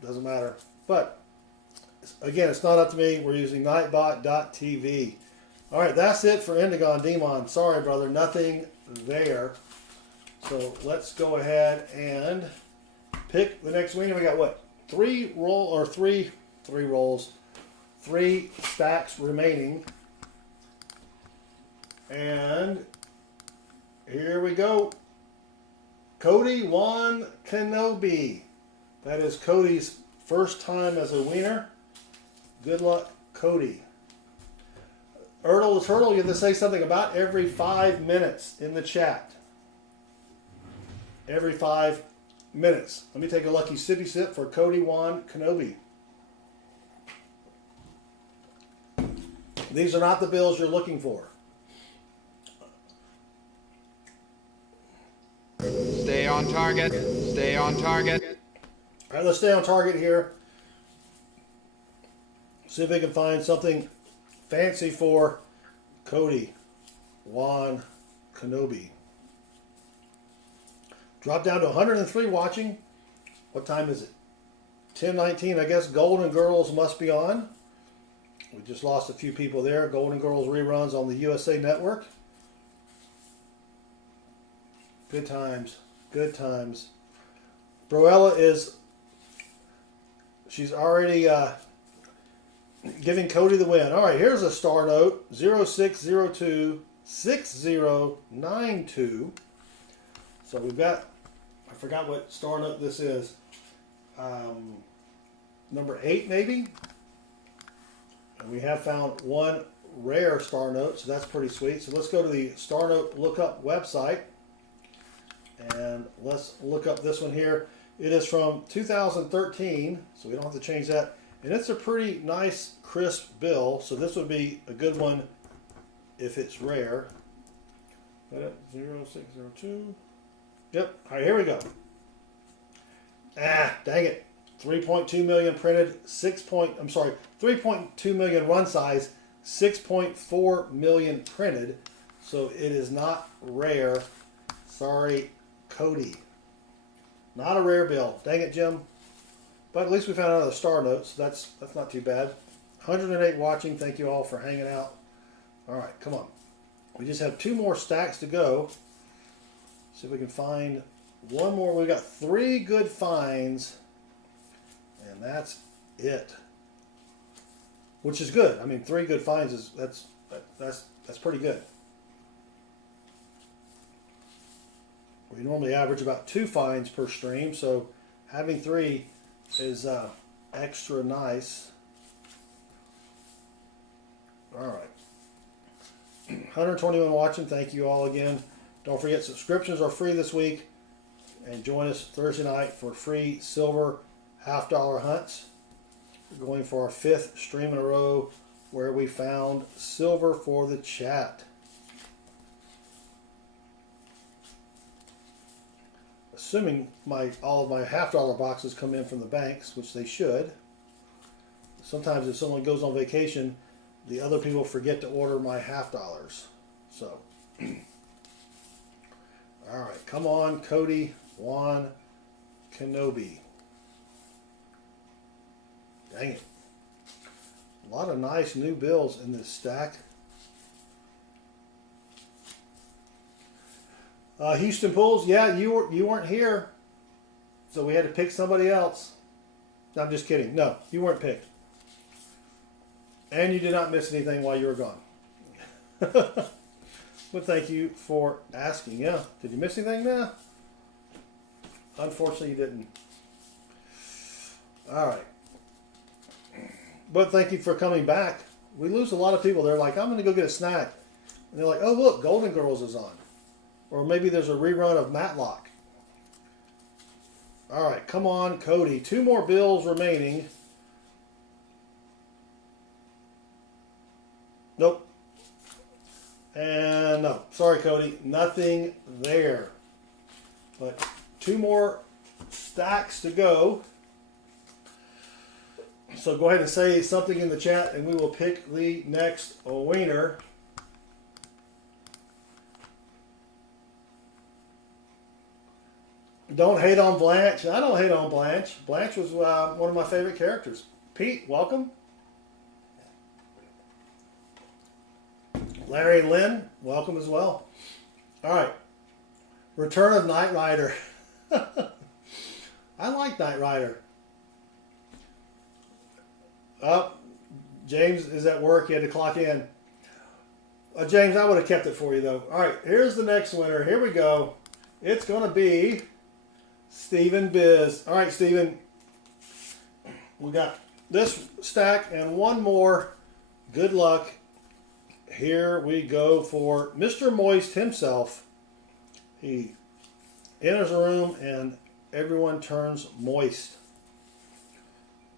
Doesn't matter. But, again, it's not up to me. We're using nightbot.tv. All right, that's it for Indigon Demon. Sorry, brother, nothing there. So let's go ahead and pick the next winner. We got what? Three stacks remaining. And here we go. Cody Juan Kenobi. That is Cody's first time as a winner. Good luck, Cody. Ertl the Turtle, you have to say something about every 5 minutes in the chat. Every 5 minutes. Let me take a lucky sippy sip for Cody Juan Kenobi. These are not the bills you're looking for. Stay on target. Stay on target. All right, let's stay on target here. See if we can find something fancy for Cody Juan Kenobi. Drop down to 103 watching. What time is it? 10:19. I guess Golden Girls must be on. We just lost a few people there. Golden Girls reruns on the USA Network. Good times. Good times. Broella is... She's already giving Cody the win. All right, here's a star note. 0602 6092. So we've got, I forgot what star note this is. Number 8 maybe. And we have found one rare star note, so that's pretty sweet. So let's go to the star note lookup website. And let's look up this one here. It is from 2013, so we don't have to change that. And it's a pretty nice, crisp bill. So this would be a good one if it's rare. 0602. Yep. All right, here we go. Ah, dang it. 3.2 million printed, 3.2 million run size, 6.4 million printed. So it is not rare. Sorry, Cody. Not a rare bill. Dang it, Jim. But at least we found another star note, so that's not too bad. 108 watching. Thank you all for hanging out. All right, come on. We just have 2 more stacks to go. See if we can find one more. We've got 3 good finds, and that's it. Which is good. I mean, 3 good finds is that's pretty good. We normally average about 2 finds per stream, so having 3 is extra nice. All right. 121 watching. Thank you all again. Don't forget, subscriptions are free this week. And join us Thursday night for free silver $half hunts. We're going for our 5th stream in a row where we found silver for the chat. Assuming all of my $half boxes come in from the banks, which they should. Sometimes if someone goes on vacation, the other people forget to order my $half. So, all right, come on, Cody, Juan, Kenobi. Dang it. A lot of nice new bills in this stack. Houston Pools, yeah, you weren't here, so we had to pick somebody else. No, I'm just kidding. No, you weren't picked. And you did not miss anything while you were gone. But thank you for asking. Yeah, did you miss anything? Nah. Unfortunately, you didn't. All right. But thank you for coming back. We lose a lot of people. They're like, I'm going to go get a snack. And they're like, oh, look, Golden Girls is on. Or maybe there's a rerun of Matlock. All right, come on, Cody. 2 more bills remaining. Nope. And no, sorry, Cody. Nothing there. But 2 more stacks to go. So go ahead and say something in the chat and we will pick the next winner. Don't hate on Blanche. I don't hate on Blanche. Blanche was one of my favorite characters. Pete, welcome. Larry and Lynn, welcome as well. All right. Return of Knight Rider. I like Knight Rider. Oh, James is at work. He had to clock in. James, I would have kept it for you, though. All right, here's the next winner. Here we go. It's going to be Stephen Biz. All right, Stephen. We got this stack and one more. Good luck. Here we go for Mr. Moist himself. He enters a room and everyone turns moist.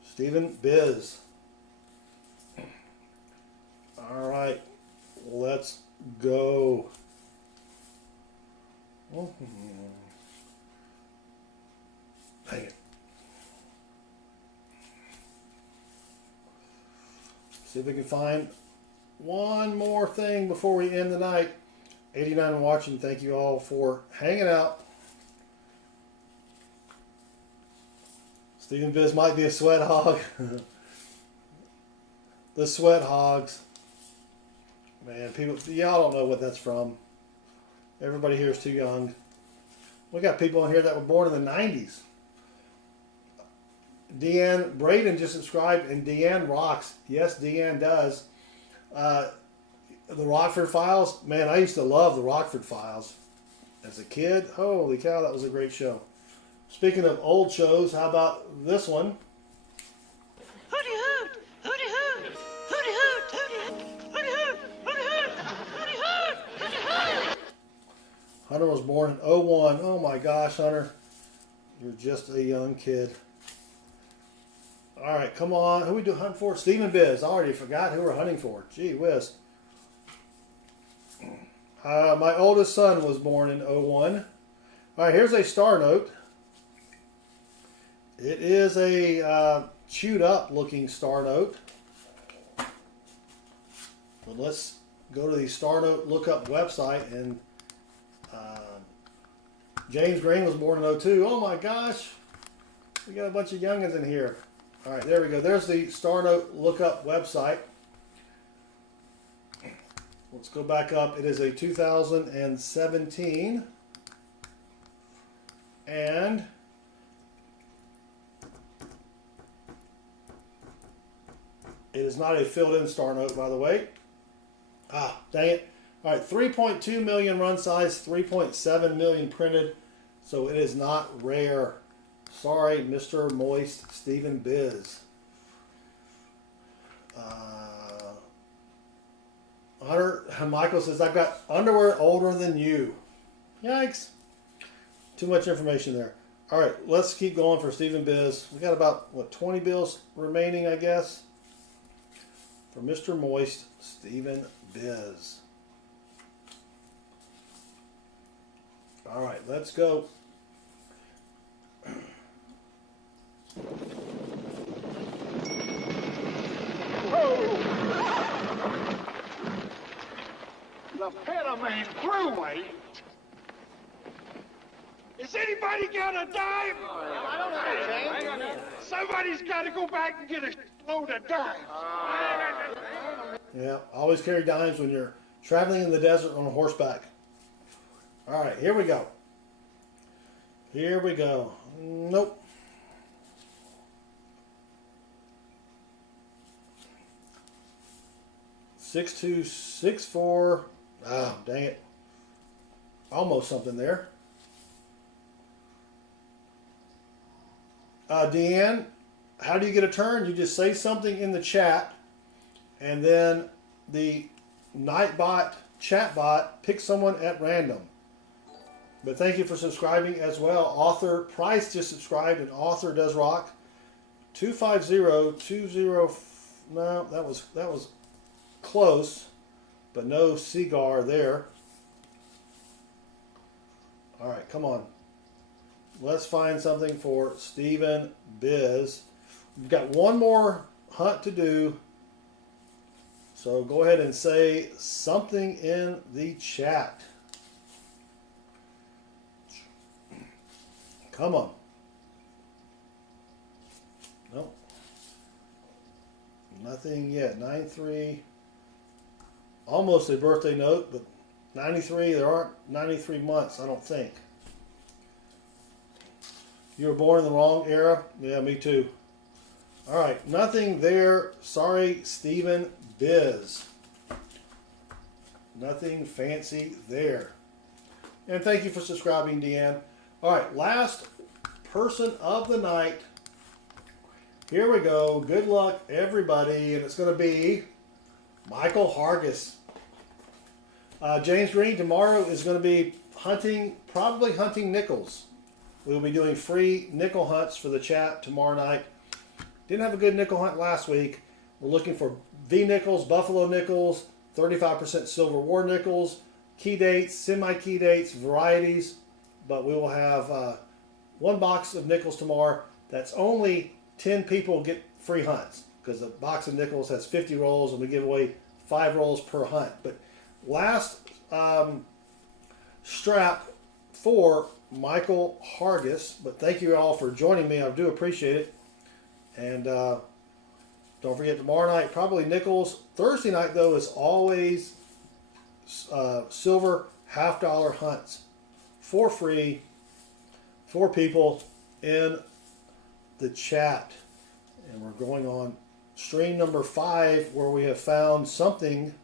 Stephen Biz. All right, let's go. Dang it. See if we can find one more thing before we end the night. 89 watching. Thank you all for hanging out. Stephen Biz might be a sweat hog. The sweat hogs. Man, people, y'all don't know what that's from. Everybody here is too young. We got people in here that were born in the 90s. Deanne Braden just subscribed, and Deanne rocks. Yes, Deanne does. The Rockford Files. Man, I used to love the Rockford Files. As a kid, holy cow, that was a great show. Speaking of old shows, how about this one? Hooty hoot! Hooty hoot! Hooty hoot! Hooty hoot! Hooty hoot! Hooty hoot! Hooty hoot! Hooty hoot! Hunter was born in 01. Oh my gosh, Hunter. You're just a young kid. All right, come on. Who we do hunt for? Stephen Biz. I already forgot who we're hunting for. Gee whiz. My oldest son was born in 01. All right, here's a star note. It is a chewed up looking star note. But let's go to the Star Note lookup website, and James Green was born in 02. Oh my gosh, we got a bunch of youngins in here. All right, there we go. There's the Star Note lookup website. Let's go back up. It is a 2017, and it is not a filled-in Star Note, by the way. Ah, dang it. All right, 3.2 million run size, 3.7 million printed, so it is not rare. Sorry, Mr. Moist Stephen Biz. Hunter Michael says, I've got underwear older than you. Yikes. Too much information there. All right, let's keep going for Stephen Biz. We got about, what, 20 bills remaining, I guess, for Mr. Moist Stephen Biz. All right, let's go. The Panamanian Thruway. Has anybody got a dime? I don't know, James. Somebody's got to go back and get a load of dimes. Yeah, always carry dimes when you're traveling in the desert on horseback. All right, here we go. Here we go. Nope. Six two six four. Ah, dang it. Almost something there. Deanne, how do you get a turn? You just say something in the chat, and then the Nightbot chatbot picks someone at random. But thank you for subscribing as well. Author Price just subscribed, and Author Does Rock. 25020. No, that was close, but no cigar there. All right, come on. Let's find something for Stephen Biz. We've got one more hunt to do. So go ahead and say something in the chat. Come on. Nope. Nothing yet. 93. Almost a birthday note, but 93, there aren't 93 months, I don't think. You were born in the wrong era? Yeah, me too. All right, nothing there. Sorry, Stephen Biz. Nothing fancy there. And thank you for subscribing, Deanne. All right, last person of the night. Here we go. Good luck, everybody. And it's going to be Michael Hargis. James Green, tomorrow is going to be hunting, probably hunting nickels. We'll be doing free nickel hunts for the chat tomorrow night. Didn't have a good nickel hunt last week. We're looking for V nickels, buffalo nickels, 35% silver war nickels, key dates, semi-key dates, varieties. But we will have one box of nickels tomorrow. That's only 10 people get free hunts, because the box of nickels has 50 rolls and we give away 5 rolls per hunt. But last strap for Michael Hargis. But thank you all for joining me. I do appreciate it. And don't forget, tomorrow night, probably nickels. Thursday night, though, is always silver $50 hunts for free for people in the chat. And we're going on stream number 5, where we have found something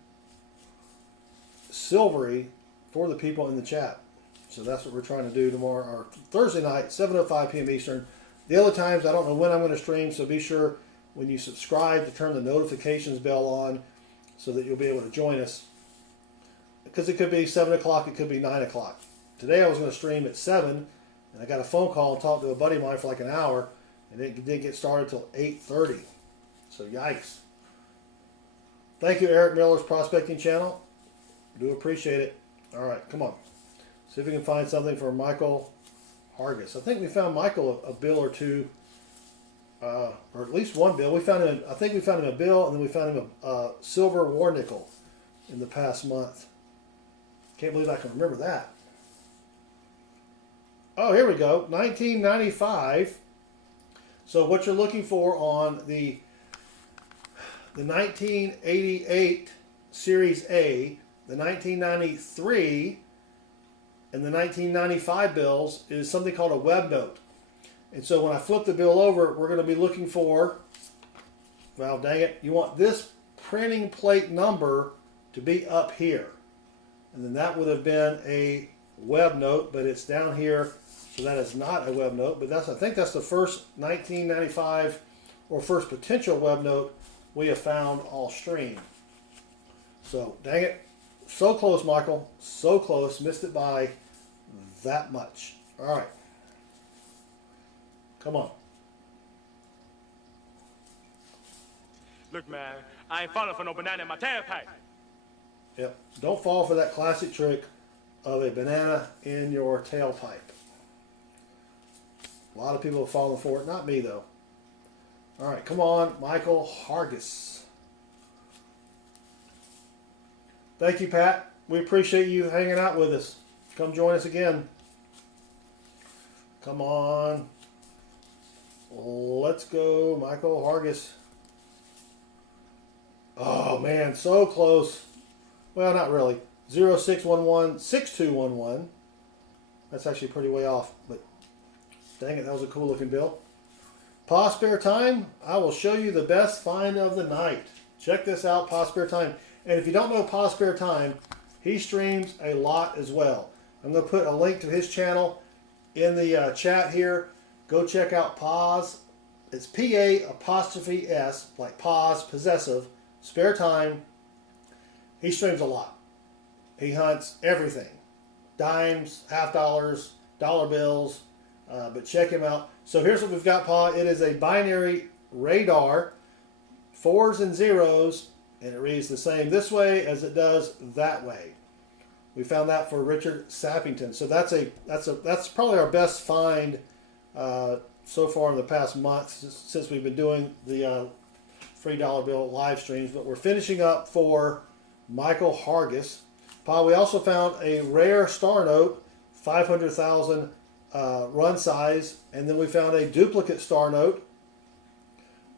silvery for the people in the chat. So that's what we're trying to do tomorrow, or Thursday night, 7:05 p.m. Eastern. The other times, I don't know when I'm going to stream, so be sure when you subscribe to turn the notifications bell on so that you'll be able to join us. Because it could be 7 o'clock, it could be 9 o'clock. Today I was going to stream at 7, and I got a phone call and talked to a buddy of mine for like an hour, and it didn't get started until 8:30. So yikes. Thank you, Eric Miller's Prospecting Channel. Do appreciate it. All right, come on. See if we can find something for Michael Hargis. I think we found Michael a bill or two or at least one bill. I think we found him a bill, and then we found him a silver war nickel in the past month. Can't believe I can remember that. Oh, here we go. 1995. So what you're looking for on the 1988 Series A, the 1993, and the 1995 bills is something called a web note. And so when I flip the bill over, we're going to be looking for, well, dang it, you want this printing plate number to be up here. And then that would have been a web note, but it's down here, so that is not a web note. But I think that's the first 1995 or first potential web note we have found all stream. So, dang it, so close, Michael, so close, missed it by that much. All right, come on. Look, man, I ain't falling for no banana in my tailpipe. Yep, don't fall for that classic trick of a banana in your tailpipe. A lot of people have fallen for it, not me though. All right, come on, Michael Hargis. Thank you, Pat. We appreciate you hanging out with us. Come join us again. Come on. Let's go, Michael Hargis. Oh, man, so close. Well, not really. 0611-6211. That's actually pretty way off, but dang it, that was a cool looking bill. Pa Spare Time, I will show you the best find of the night. Check this out, Pa Spare Time. And if you don't know Pa Spare Time, he streams a lot as well. I'm going to put a link to his channel in the chat here. Go check out Pa's. It's P-A-S, like Pa's, possessive, Spare Time. He streams a lot. He hunts everything. Dimes, half dollars, dollar bills. But check him out. So here's what we've got, Pa. It is a binary radar, 4s and 0s, and it reads the same this way as it does that way. We found that for Richard Sappington. So that's probably our best find so far in the past month since we've been doing the free dollar bill live streams. But we're finishing up for Michael Hargis. Pa, we also found a rare star note, 500,000 run size, and then we found a duplicate star note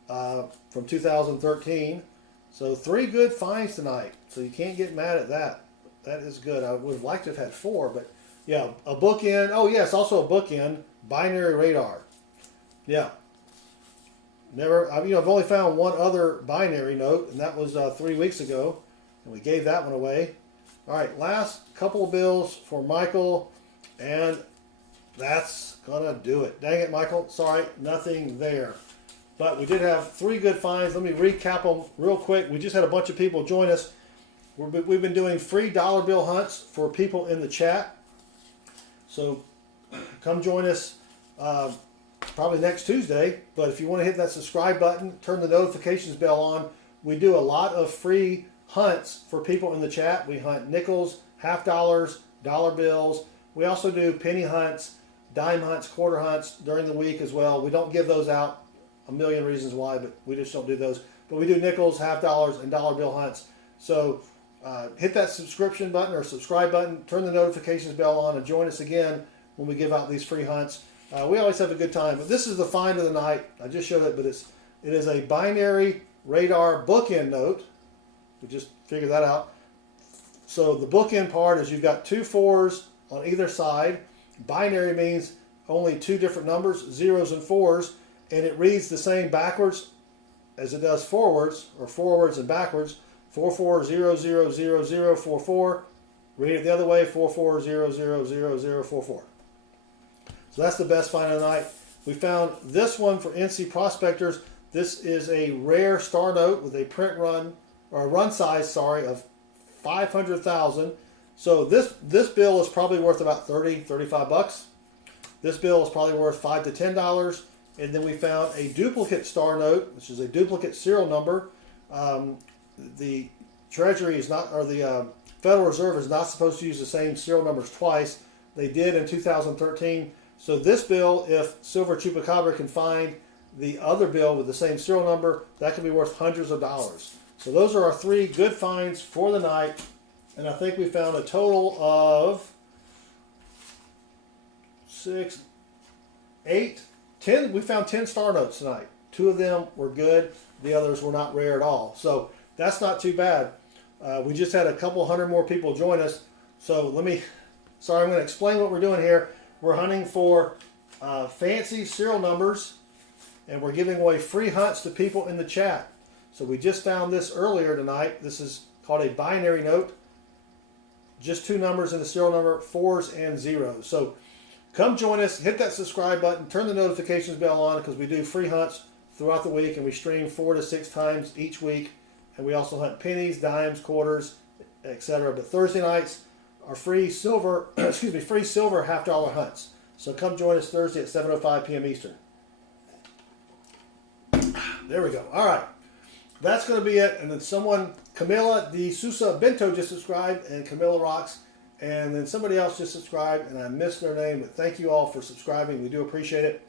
from 2013. So 3 good finds tonight. So you can't get mad at that. That is good. I would have liked to have had 4, but yeah, a bookend. Oh yes, also a bookend binary radar. Yeah. Never. I've only found one other binary note, and that was 3 weeks ago, and we gave that one away. All right, last couple of bills for Michael, and that's gonna do it. Dang it, Michael. Sorry, nothing there. But we did have 3 good finds. Let me recap them real quick. We just had a bunch of people join us. We've been doing free dollar bill hunts for people in the chat. So come join us probably next Tuesday. But if you want to hit that subscribe button, turn the notifications bell on. We do a lot of free hunts for people in the chat. We hunt nickels, half dollars, dollar bills. We also do penny hunts, dime hunts, quarter hunts during the week as well. We don't give those out. A million reasons why, but we just don't do those. But we do nickels, half dollars, and dollar bill hunts. So hit that subscription button or subscribe button, turn the notifications bell on, and join us again when we give out these free hunts. We always have a good time. But this is the find of the night. I just showed it, but it is a binary radar bookend note. We just figured that out. So the bookend part is you've got 2 4s on either side. Binary means only 2 different numbers, 0s and 4s. And it reads the same backwards as it does forwards, or forwards and backwards. 44000044. Read it the other way, 44000044. So that's the best find of the night. We found this one for NC Prospectors. This is a rare star note with a print run, or a run size, sorry, of 500,000. So this bill is probably worth about 30, 35 bucks. This bill is probably worth $5 to $10. And then we found a duplicate star note, which is a duplicate serial number. The Treasury is not, or the Federal Reserve is not supposed to use the same serial numbers twice. They did in 2013. So this bill, if Silver Chupacabra can find the other bill with the same serial number, that could be worth hundreds of dollars. So those are our 3 good finds for the night. And I think we found a total of 6, 8, 10. We found 10 star notes tonight. 2 of them were good. The others were not rare at all. So that's not too bad. We just had a couple hundred more people join us. So I'm going to explain what we're doing here. We're hunting for fancy serial numbers, and we're giving away free hunts to people in the chat. So we just found this earlier tonight. This is called a binary note. Just 2 numbers in the serial number, 4s and 0s. So come join us, hit that subscribe button, turn the notifications bell on, because we do free hunts throughout the week, and we stream 4 to 6 times each week. And we also hunt pennies, dimes, quarters, etc. But Thursday nights are free silver, free silver half-dollar hunts. So come join us Thursday at 7:05 p.m. Eastern. There we go. All right. That's going to be it. And then Camila de Sousa Bento just subscribed, and Camila rocks. And then somebody else just subscribed, and I missed their name, but thank you all for subscribing. We do appreciate it.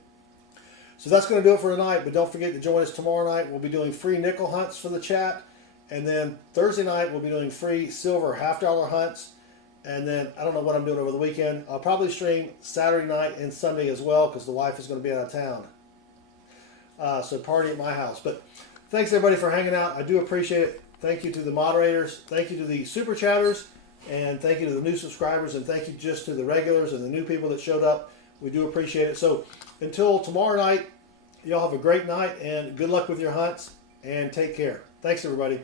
So that's going to do it for tonight, but don't forget to join us tomorrow night. We'll be doing free nickel hunts for the chat. And then Thursday night, we'll be doing free silver half-dollar hunts. And then I don't know what I'm doing over the weekend. I'll probably stream Saturday night and Sunday as well, because the wife is going to be out of town. So party at my house. But thanks everybody for hanging out. I do appreciate it. Thank you to the moderators. Thank you to the super chatters. And thank you to the new subscribers. And thank you just to the regulars and the new people that showed up. We do appreciate it. So until tomorrow night, y'all have a great night. And good luck with your hunts. And take care. Thanks everybody.